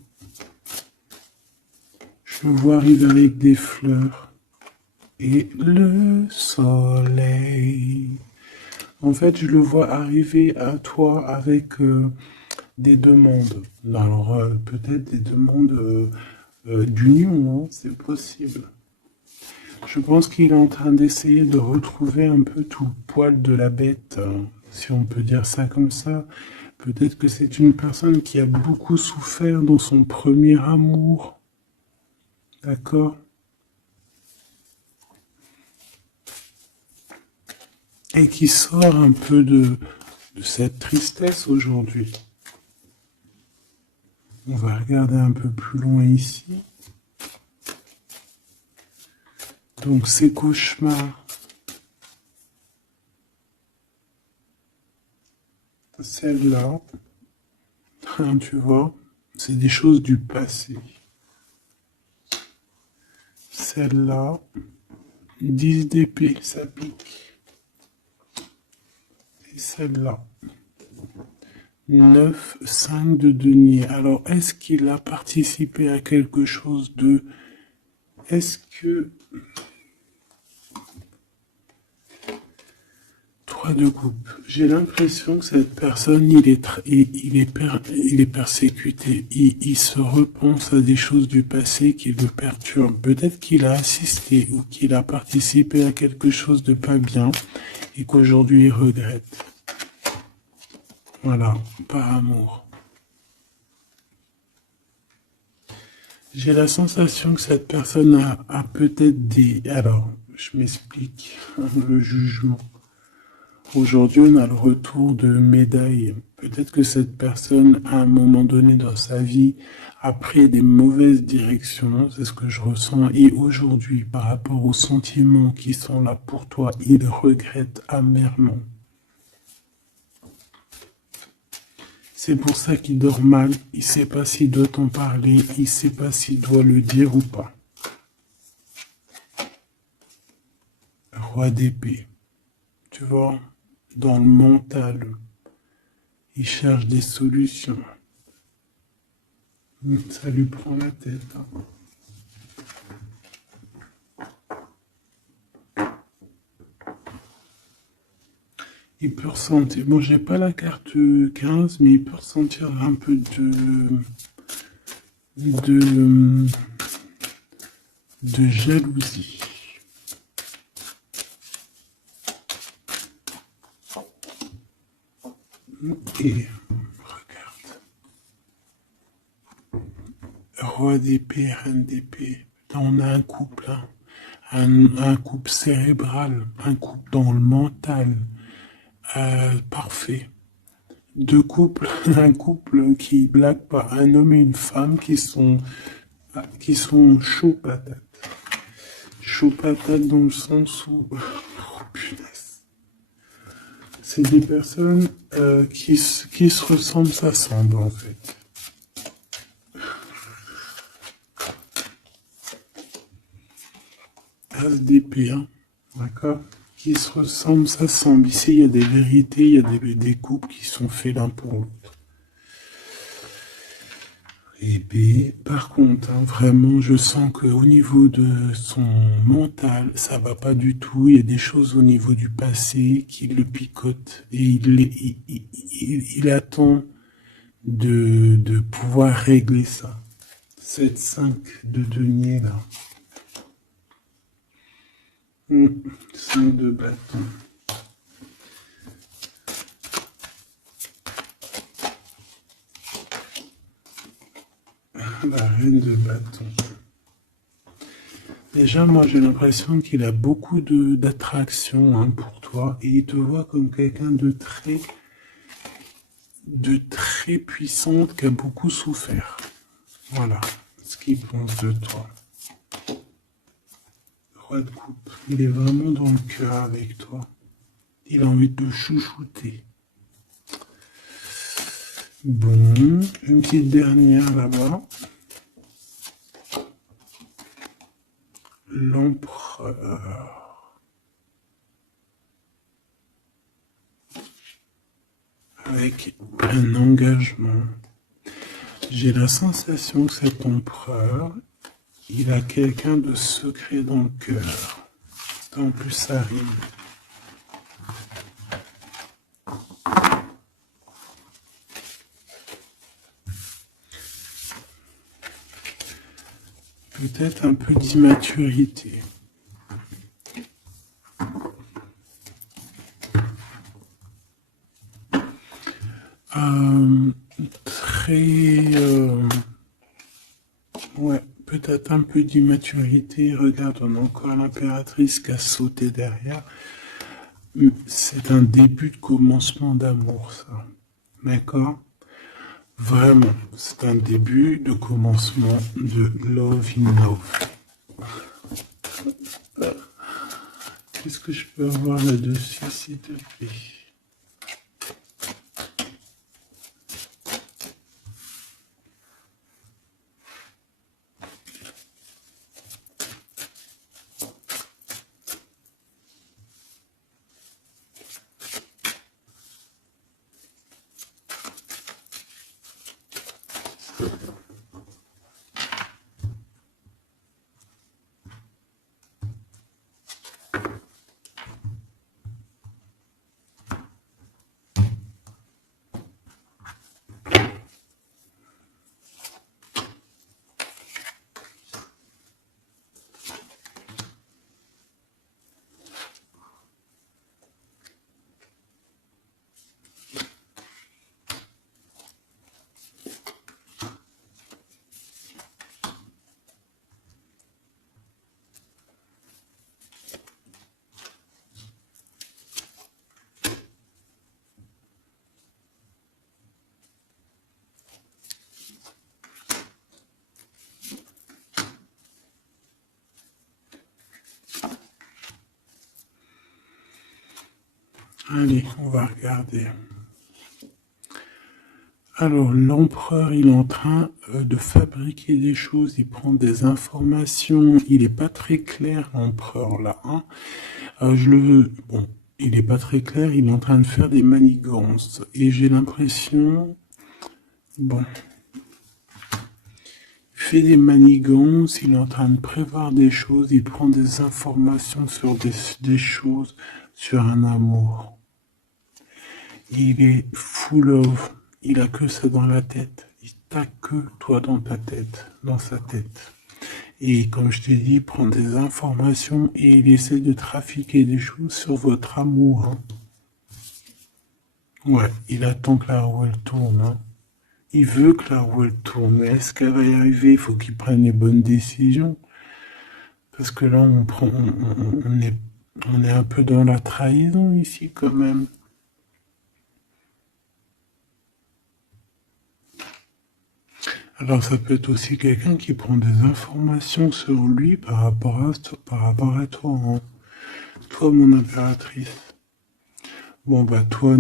Je le vois arriver avec des fleurs. Et le soleil. En fait, je le vois arriver à toi avec des demandes. Alors, peut-être des demandes d'union, hein, c'est possible. Je pense qu'il est en train d'essayer de retrouver un peu tout le poil de la bête, hein, si on peut dire ça comme ça. Peut-être que c'est une personne qui a beaucoup souffert dans son premier amour. D'accord? Et qui sort un peu de cette tristesse aujourd'hui. On va regarder un peu plus loin ici. Donc ces cauchemars, celle-là, hein, tu vois, c'est des choses du passé. Celle-là, 10 d'épée, ça pique. C'est celle-là. 9, 5 de denier. Alors, est-ce qu'il a participé à quelque chose de... Est-ce que... 3 de coupe. J'ai l'impression que cette personne, il est persécuté. Il se repense à des choses du passé qui le perturbent. Peut-être qu'il a assisté ou qu'il a participé à quelque chose de pas bien et qu'aujourd'hui il regrette. Voilà, par amour. J'ai la sensation que cette personne a peut-être des... Alors, je m'explique, le jugement. Aujourd'hui, on a le retour de médaille. Peut-être que cette personne, à un moment donné dans sa vie, a pris des mauvaises directions, c'est ce que je ressens. Et aujourd'hui, par rapport aux sentiments qui sont là pour toi, il regrette amèrement. C'est pour ça qu'il dort mal. Il ne sait pas s'il doit t'en parler. Il ne sait pas s'il doit le dire ou pas. Roi d'épée. Tu vois, dans le mental, il cherche des solutions. Ça lui prend la tête. Il peut ressentir, bon, j'ai pas la carte 15, mais il peut ressentir un peu de jalousie. Et regarde. Roi d'épée, reine d'épée. On a un couple, hein. Un couple cérébral, un couple dans le mental. Parfait. Deux couples, un couple qui blague pas, un homme et une femme qui sont chauds patates. Chauds patates dans le sens où, oh punaise. C'est des personnes qui se ressemblent, s'assemblent en fait. As d'épée, hein, d'accord? Qui se ressemblent, s'assemblent. Ici, il y a des vérités, il y a des couples qui sont faits l'un pour l'autre. Et puis, par contre, hein, vraiment, je sens qu'au niveau de son mental, ça va pas du tout. Il y a des choses au niveau du passé qui le picotent et il attend de pouvoir régler ça. Cette 5 de denier là. 5 de bâton. La reine de bâton. Déjà, moi, j'ai l'impression qu'il a beaucoup d'attraction hein, pour toi et il te voit comme quelqu'un de très puissante qui a beaucoup souffert. Voilà ce qu'il pense de toi. Roi de coupe. Il est vraiment dans le cœur avec toi. Il a envie de te chouchouter. Bon, une petite dernière là-bas. L'empereur. Avec un engagement. J'ai la sensation que cet empereur, il a quelqu'un de secret dans le cœur. En plus, ça rime. Peut-être un peu d'immaturité. Ouais, peut-être un peu d'immaturité. Regarde, on a encore l'impératrice qui a sauté derrière. C'est un début de commencement d'amour, ça. D'accord? Vraiment, c'est un début de commencement de love in love. Qu'est-ce que je peux avoir là-dessus, s'il te plaît? Allez, on va regarder. Alors, l'empereur, il est en train de fabriquer des choses, il prend des informations, il n'est pas très clair, l'empereur, là. Hein. Bon, il n'est pas très clair, il est en train de faire des manigances. Et j'ai l'impression, bon, il fait des manigances, il est en train de prévoir des choses, il prend des informations sur des choses, sur un amour. Il est full of, il a que ça dans la tête. Il t'a que toi dans ta tête, dans sa tête. Et comme je t'ai dit, il prend des informations et il essaie de trafiquer des choses sur votre amour. Hein. Ouais, il attend que la roue elle tourne. Hein. Il veut que la roue elle tourne. Mais est-ce qu'elle va y arriver? Il faut qu'il prenne les bonnes décisions. Parce que là, on est un peu dans la trahison ici quand même. Alors ça peut être aussi quelqu'un qui prend des informations sur lui par rapport à toi, hein. Toi mon impératrice. Bon bah toi,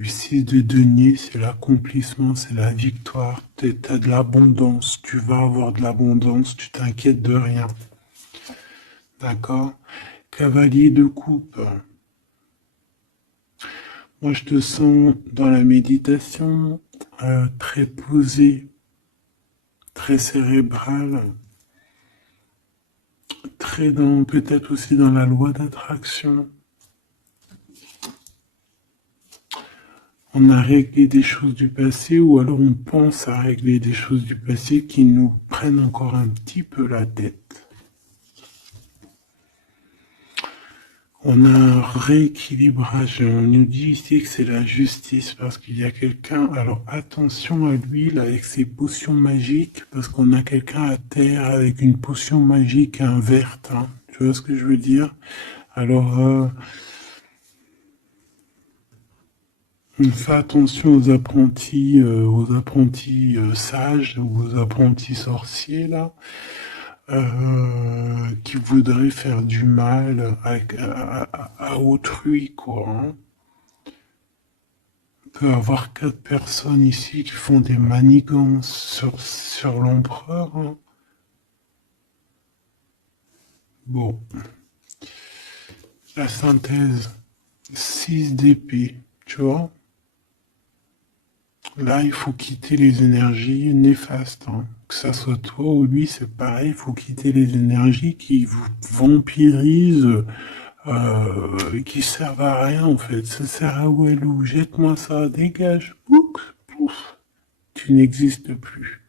6 de denier, c'est l'accomplissement, c'est la victoire, t'as de l'abondance, tu vas avoir de l'abondance, tu t'inquiètes de rien. D'accord? Cavalier de coupe. Moi je te sens dans la méditation, très posé, très cérébral. Très dans, peut-être aussi dans la loi d'attraction. On a réglé des choses du passé ou alors on pense à régler des choses du passé qui nous prennent encore un petit peu la tête. On a un rééquilibrage. On nous dit ici que c'est la justice parce qu'il y a quelqu'un. Alors attention à lui là, avec ses potions magiques parce qu'on a quelqu'un à terre avec une potion magique verte. Hein. Tu vois ce que je veux dire? Alors fais attention aux apprentis sages ou aux apprentis sorciers là, qui voudraient faire du mal à autrui quoi. Hein. On peut avoir 4 personnes ici qui font des manigances sur l'empereur. Hein. Bon, la synthèse, 6 d'épée, tu vois. Là, il faut quitter les énergies néfastes. Hein. Que ça soit toi ou lui, c'est pareil. Il faut quitter les énergies qui vous vampirisent, qui servent à rien en fait. Ça sert à Walou. Jette-moi ça, dégage. Pouf, pouf. Tu n'existes plus.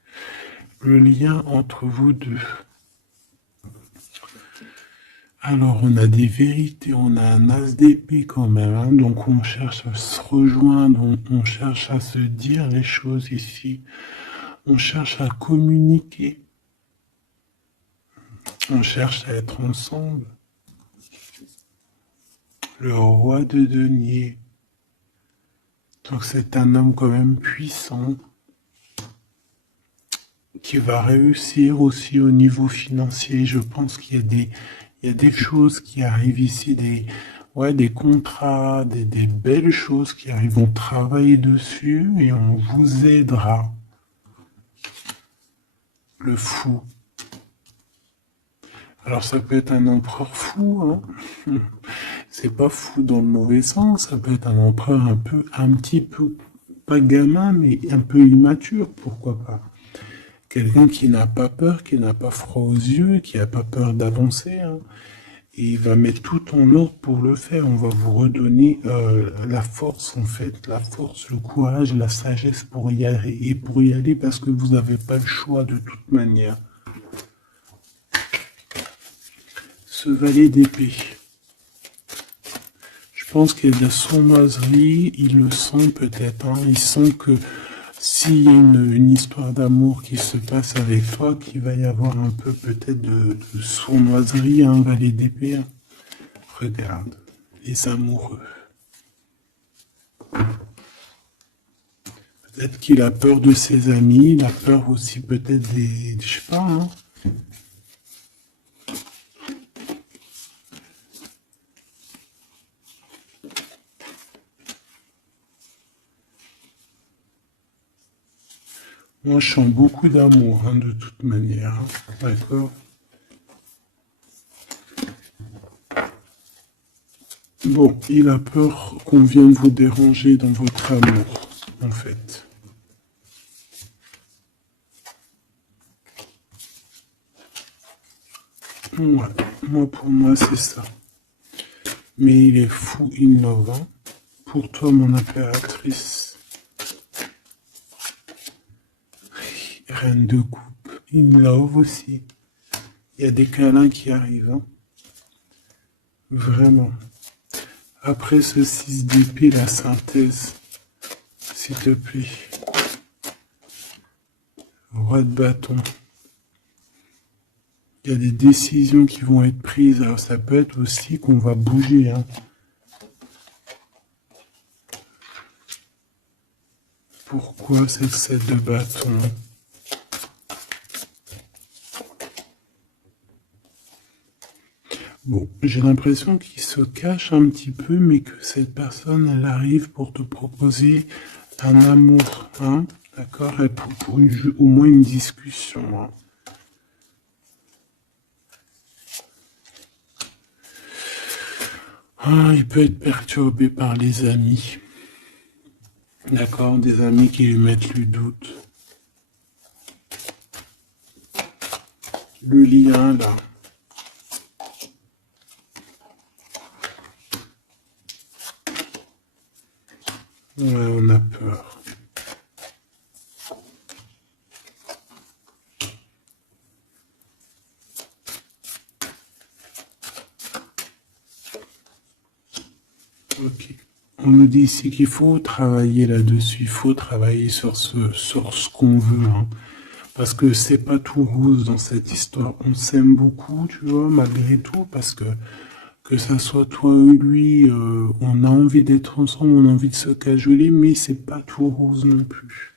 Le lien entre vous deux. Alors, on a des vérités, on a un as d'épée quand même, hein, donc on cherche à se rejoindre, on cherche à se dire les choses ici, on cherche à communiquer, on cherche à être ensemble. Le roi de denier, donc c'est un homme quand même puissant, qui va réussir aussi au niveau financier. Je pense qu'il y a des choses qui arrivent ici, des contrats, des belles choses qui arrivent. On travaille dessus et on vous aidera. Le fou. Alors ça peut être un empereur fou, hein. C'est pas fou dans le mauvais sens, ça peut être un empereur un petit peu, pas gamin, mais un peu immature, pourquoi pas. Quelqu'un qui n'a pas peur, qui n'a pas froid aux yeux, qui n'a pas peur d'avancer. Hein. Et il va mettre tout en ordre pour le faire. On va vous redonner la force, en fait. La force, le courage, la sagesse pour y aller. Et pour y aller parce que vous n'avez pas le choix de toute manière. Ce valet d'épée. Je pense qu'il y a de la sournoiserie. Il le sent peut-être. Hein. Il sent que s'il y a une histoire d'amour qui se passe avec toi, qu'il va y avoir un peu peut-être de sournoiserie, un valet d'épée. Hein. Regarde, les amoureux. Peut-être qu'il a peur de ses amis, il a peur aussi peut-être des... Je sais pas, hein. Moi, je sens beaucoup d'amour, hein, de toute manière. Hein. D'accord? Bon, il a peur qu'on vienne vous déranger dans votre amour, en fait. Ouais, moi, pour moi, c'est ça. Mais il est fou innovant. Pour toi, mon impératrice, reine de coupe, in love aussi. Il y a des câlins qui arrivent, hein. Vraiment. Après ce 6 d'épée, la synthèse, s'il te plaît. Roi de bâton. Il y a des décisions qui vont être prises. Alors ça peut être aussi qu'on va bouger, hein. Pourquoi c'est le 7 de bâton? Bon, j'ai l'impression qu'il se cache un petit peu, mais que cette personne, elle arrive pour te proposer un amour, hein, d'accord, et pour au moins une discussion, hein. Ah, il peut être perturbé par les amis, d'accord, des amis qui lui mettent le doute. Le lien, là. Ouais, on a peur. Ok. On nous dit ici qu'il faut travailler là-dessus, il faut travailler sur ce qu'on veut, hein. Parce que c'est pas tout rose dans cette histoire. On s'aime beaucoup, tu vois, malgré tout, parce que ça soit toi ou lui, on a envie d'être ensemble, on a envie de se cajoler, mais c'est pas tout rose non plus.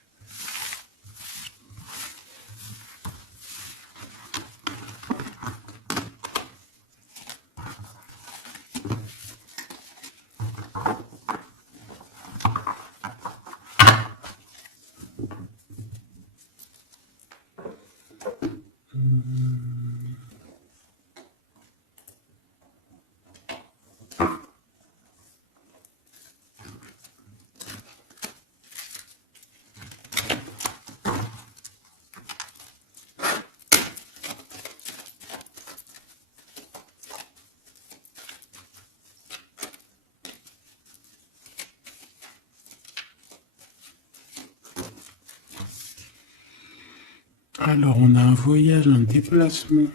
Alors, on a un voyage, un déplacement,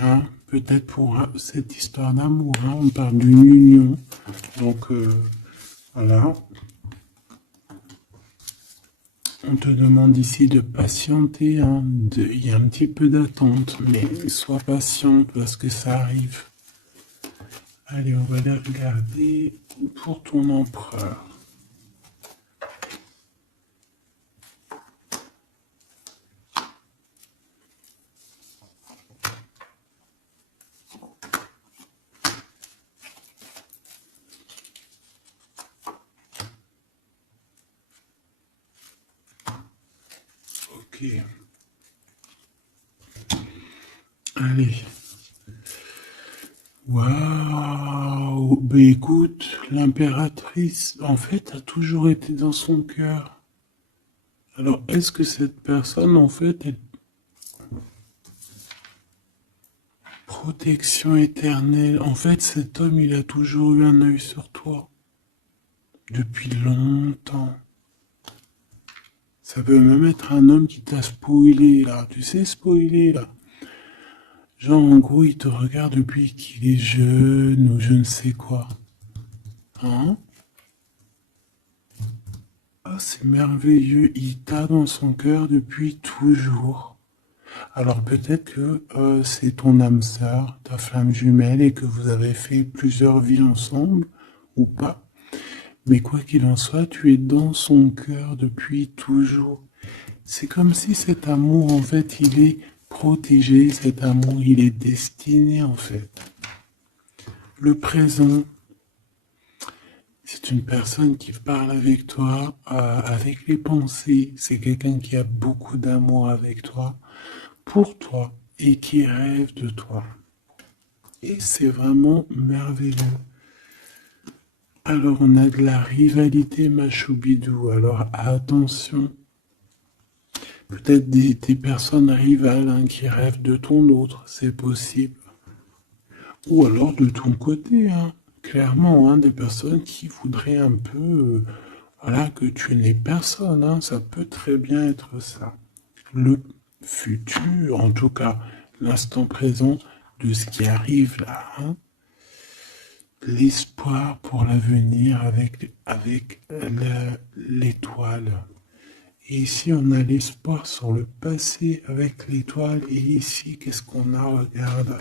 hein, peut-être pour cette histoire d'amour, hein, on parle d'une union, donc voilà. On te demande ici de patienter, hein, il y a un petit peu d'attente, mais sois patiente parce que ça arrive. Allez, on va les regarder pour ton empereur. Ok. Allez. Waouh! Ben écoute, l'impératrice, en fait, a toujours été dans son cœur. Alors, est-ce que cette personne, en fait, est protection éternelle? En fait, cet homme, il a toujours eu un œil sur toi. Depuis longtemps. Ça peut même être un homme qui t'a spoilé, là. Tu sais, spoiler, là. Genre, en gros, il te regarde depuis qu'il est jeune ou je ne sais quoi. Hein? Ah, c'est merveilleux. Il t'a dans son cœur depuis toujours. Alors peut-être que c'est ton âme sœur, ta flamme jumelle, et que vous avez fait plusieurs vies ensemble, ou pas. Mais quoi qu'il en soit, tu es dans son cœur depuis toujours. C'est comme si cet amour, en fait, il est protégé, cet amour, il est destiné, en fait. Le présent, C'est une personne qui parle avec toi, avec les pensées. C'est quelqu'un qui a beaucoup d'amour avec toi, pour toi, et qui rêve de toi. Et c'est vraiment merveilleux. Alors on a de la rivalité machoubidou. Alors attention. Peut-être des personnes rivales hein, qui rêvent de ton autre, c'est possible. Ou alors de ton côté, hein, clairement, hein, des personnes qui voudraient un peu voilà, que tu n'es personne. Hein, ça peut très bien être ça. Le futur, en tout cas, l'instant présent de ce qui arrive là. Hein, l'espoir pour l'avenir avec l'étoile. Et ici, on a l'espoir sur le passé avec l'étoile. Et ici, qu'est-ce qu'on a? Regarde.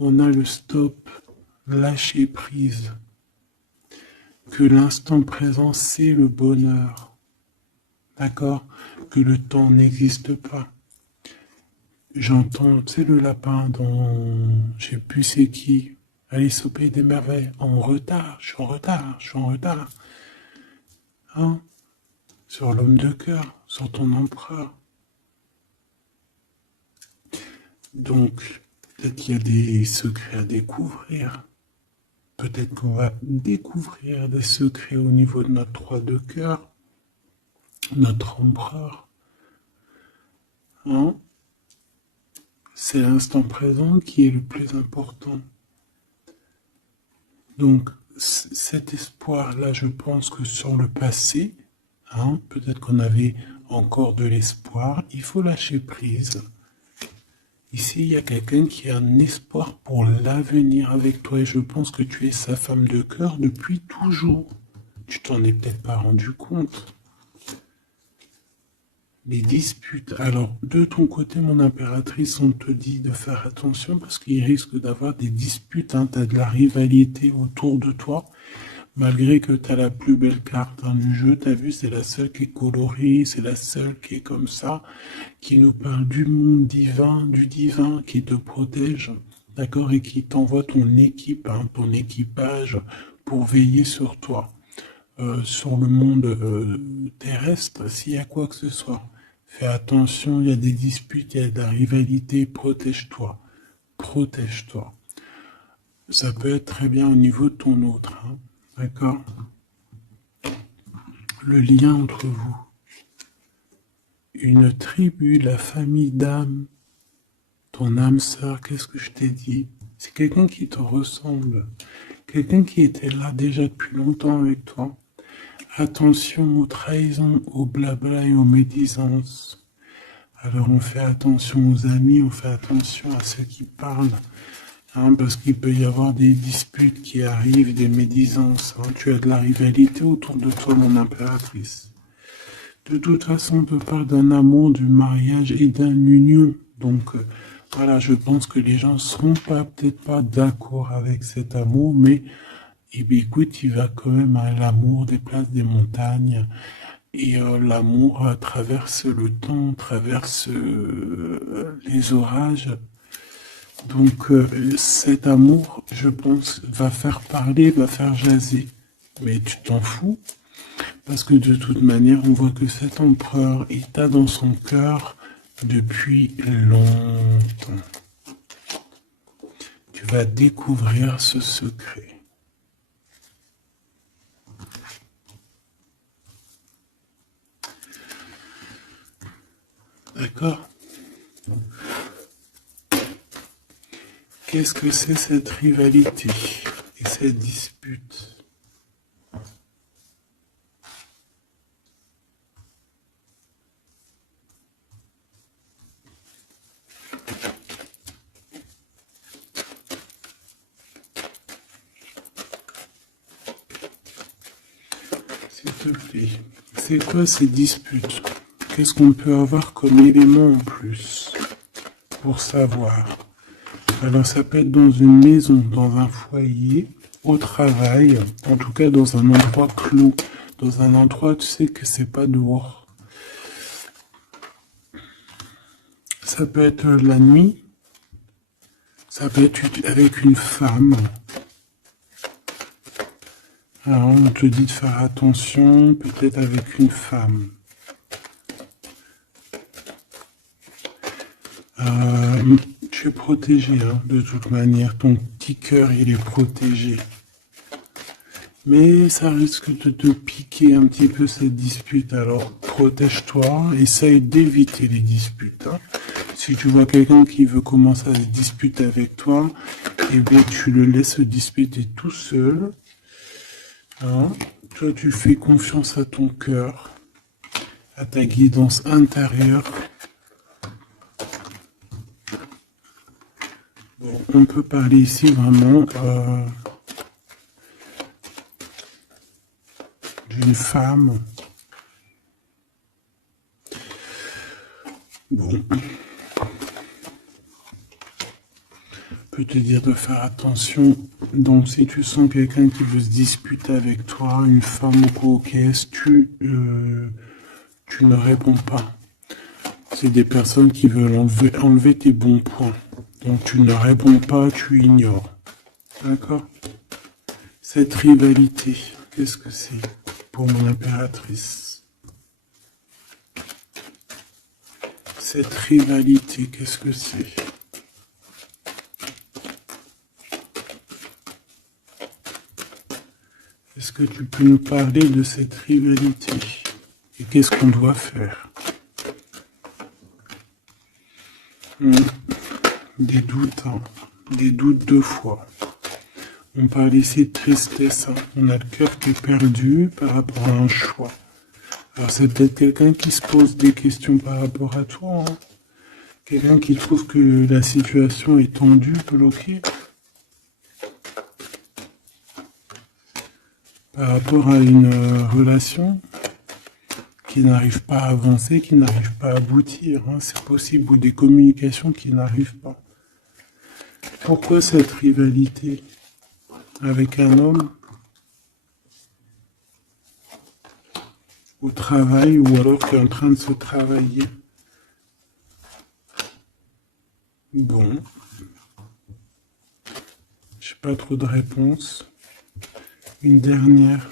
On a le stop, lâcher prise. Que l'instant présent, c'est le bonheur. D'accord? Que le temps n'existe pas. J'entends, tu sais, le lapin dont je sais plus c'est qui. Alice au pays des merveilles. En retard, je suis en retard, je suis en retard. Hein? Sur l'homme de cœur, sur ton empereur. Donc, peut-être qu'il y a des secrets à découvrir. Peut-être qu'on va découvrir des secrets au niveau de notre roi de cœur, notre empereur. Hein? C'est l'instant présent qui est le plus important. Donc, cet espoir-là, je pense que sur le passé, hein, peut-être qu'on avait encore de l'espoir, il faut lâcher prise. Ici, il y a quelqu'un qui a un espoir pour l'avenir avec toi et je pense que tu es sa femme de cœur depuis toujours. Tu t'en es peut-être pas rendu compte. Les disputes. Alors, de ton côté, mon impératrice, on te dit de faire attention parce qu'il risque d'avoir des disputes. Hein. Tu as de la rivalité autour de toi. Malgré que tu as la plus belle carte hein, du jeu, tu as vu, c'est la seule qui est colorée, c'est la seule qui est comme ça, qui nous parle du monde divin, du divin qui te protège, d'accord, et qui t'envoie ton équipe, hein, ton équipage pour veiller sur toi, sur le monde terrestre, s'il y a quoi que ce soit. Fais attention, il y a des disputes, il y a de la rivalité, protège-toi, protège-toi. Ça peut être très bien au niveau de ton autre, hein. D'accord? Le lien entre vous. Une tribu, la famille d'âme, ton âme sœur, qu'est-ce que je t'ai dit? C'est quelqu'un qui te ressemble. Quelqu'un qui était là déjà depuis longtemps avec toi. Attention aux trahisons, aux blabla et aux médisances. Alors on fait attention aux amis, on fait attention à ceux qui parlent. Hein, parce qu'il peut y avoir des disputes qui arrivent, des médisances. Hein. Tu as de la rivalité autour de toi, mon impératrice. De toute façon, on peut parler d'un amour, du mariage et d'une union. Donc, voilà, je pense que les gens ne seront peut-être pas d'accord avec cet amour, mais eh bien, écoute, il va quand même à l'amour des places des montagnes. Et l'amour traverse le temps, traverse les orages. Donc cet amour, je pense, va faire parler, va faire jaser. Mais tu t'en fous, parce que de toute manière, on voit que cet empereur est dans son cœur depuis longtemps. Tu vas découvrir ce secret. D'accord? Qu'est-ce que c'est cette rivalité et cette dispute? S'il te plaît, c'est quoi ces disputes? Qu'est-ce qu'on peut avoir comme élément en plus pour savoir? Alors ça peut être dans une maison, dans un foyer, au travail, en tout cas dans un endroit clos, dans un endroit tu sais que c'est pas dehors. Ça peut être la nuit, ça peut être avec une femme, Alors, on te dit de faire attention, peut-être avec une femme. Tu es protégé, hein, de toute manière. Ton petit cœur, il est protégé. Mais ça risque de te piquer un petit peu cette dispute. Alors, protège-toi, essaye d'éviter les disputes. Hein. Si tu vois quelqu'un qui veut commencer à se disputer avec toi, eh bien, tu le laisses se disputer tout seul. Hein. Toi, tu fais confiance à ton cœur, à ta guidance intérieure. Bon, on peut parler ici vraiment d'une femme. Bon. Peut te dire de faire attention. Donc, si tu sens quelqu'un qui veut se disputer avec toi, une femme ou coquesse, tu ne réponds pas. C'est des personnes qui veulent enlever tes bons points. Donc, tu ne réponds pas, tu ignores. D'accord? Cette rivalité, qu'est-ce que c'est pour mon impératrice? Cette rivalité, qu'est-ce que c'est? Est-ce que tu peux nous parler de cette rivalité? Et qu'est-ce qu'on doit faire? Des doutes, hein. Des doutes deux fois. On parle ici de tristesse. Hein. On a le cœur qui est perdu par rapport à un choix. Alors c'est peut-être quelqu'un qui se pose des questions par rapport à toi. Hein. Quelqu'un qui trouve que la situation est tendue, bloquée. Par rapport à une relation qui n'arrive pas à avancer, qui n'arrive pas à aboutir. Hein. C'est possible, ou des communications qui n'arrivent pas. Pourquoi cette rivalité avec un homme au travail, ou alors qui est en train de se travailler? Bon. J'ai pas trop de réponses. Une dernière.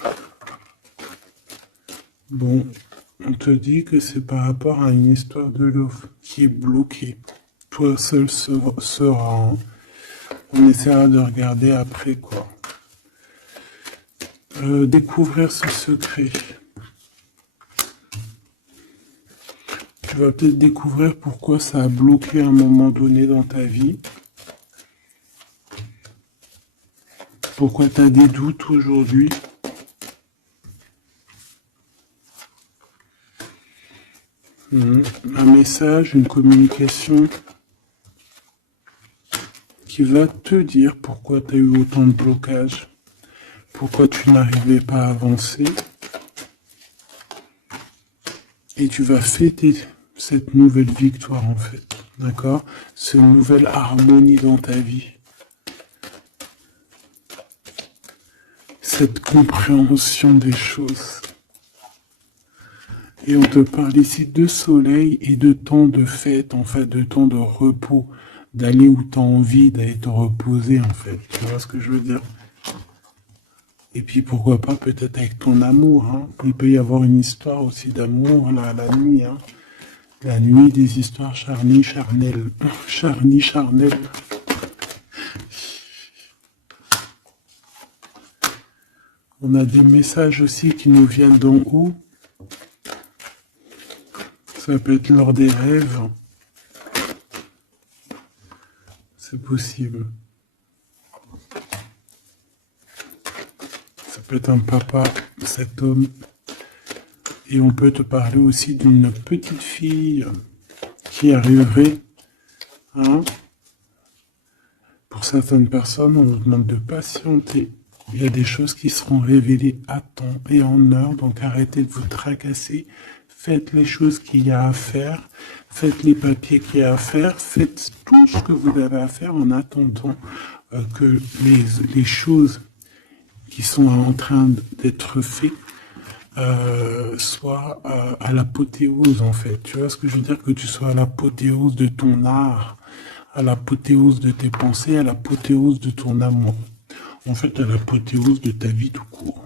Bon, on te dit que c'est par rapport à une histoire de love qui est bloquée. Toi seul sera. Hein. On essaiera de regarder après, quoi. Découvrir ce secret. Tu vas peut-être découvrir pourquoi ça a bloqué à un moment donné dans ta vie. Pourquoi tu as des doutes aujourd'hui? Un message, une communication qui va te dire pourquoi tu as eu autant de blocages, pourquoi tu n'arrivais pas à avancer. Et tu vas fêter cette nouvelle victoire en fait, d'accord? Cette nouvelle harmonie dans ta vie. Cette compréhension des choses. Et on te parle ici de soleil et de temps de fête, en fait, de temps de repos, d'aller où tu as envie, d'aller te reposer, en fait. Tu vois ce que je veux dire? Et puis pourquoi pas peut-être avec ton amour, hein. Il peut y avoir une histoire aussi d'amour là, la nuit, hein. La nuit, des histoires charnies, charnelles. Charnies, charnelles. On a des messages aussi qui nous viennent d'en haut. Ça peut être lors des rêves. C'est possible. Ça peut être un papa, cet homme. Et on peut te parler aussi d'une petite fille qui arriverait. Hein. Pour certaines personnes, on nous demande de patienter. Il y a des choses qui seront révélées à temps et en heure, donc arrêtez de vous tracasser. Faites les choses qu'il y a à faire, faites les papiers qu'il y a à faire, faites tout ce que vous avez à faire en attendant que les choses qui sont en train d'être faites soient à l'apothéose en fait. Tu vois ce que je veux dire? Que tu sois à l'apothéose de ton art, à l'apothéose de tes pensées, à l'apothéose de ton amour. en fait, à l'apothéose de ta vie tout court.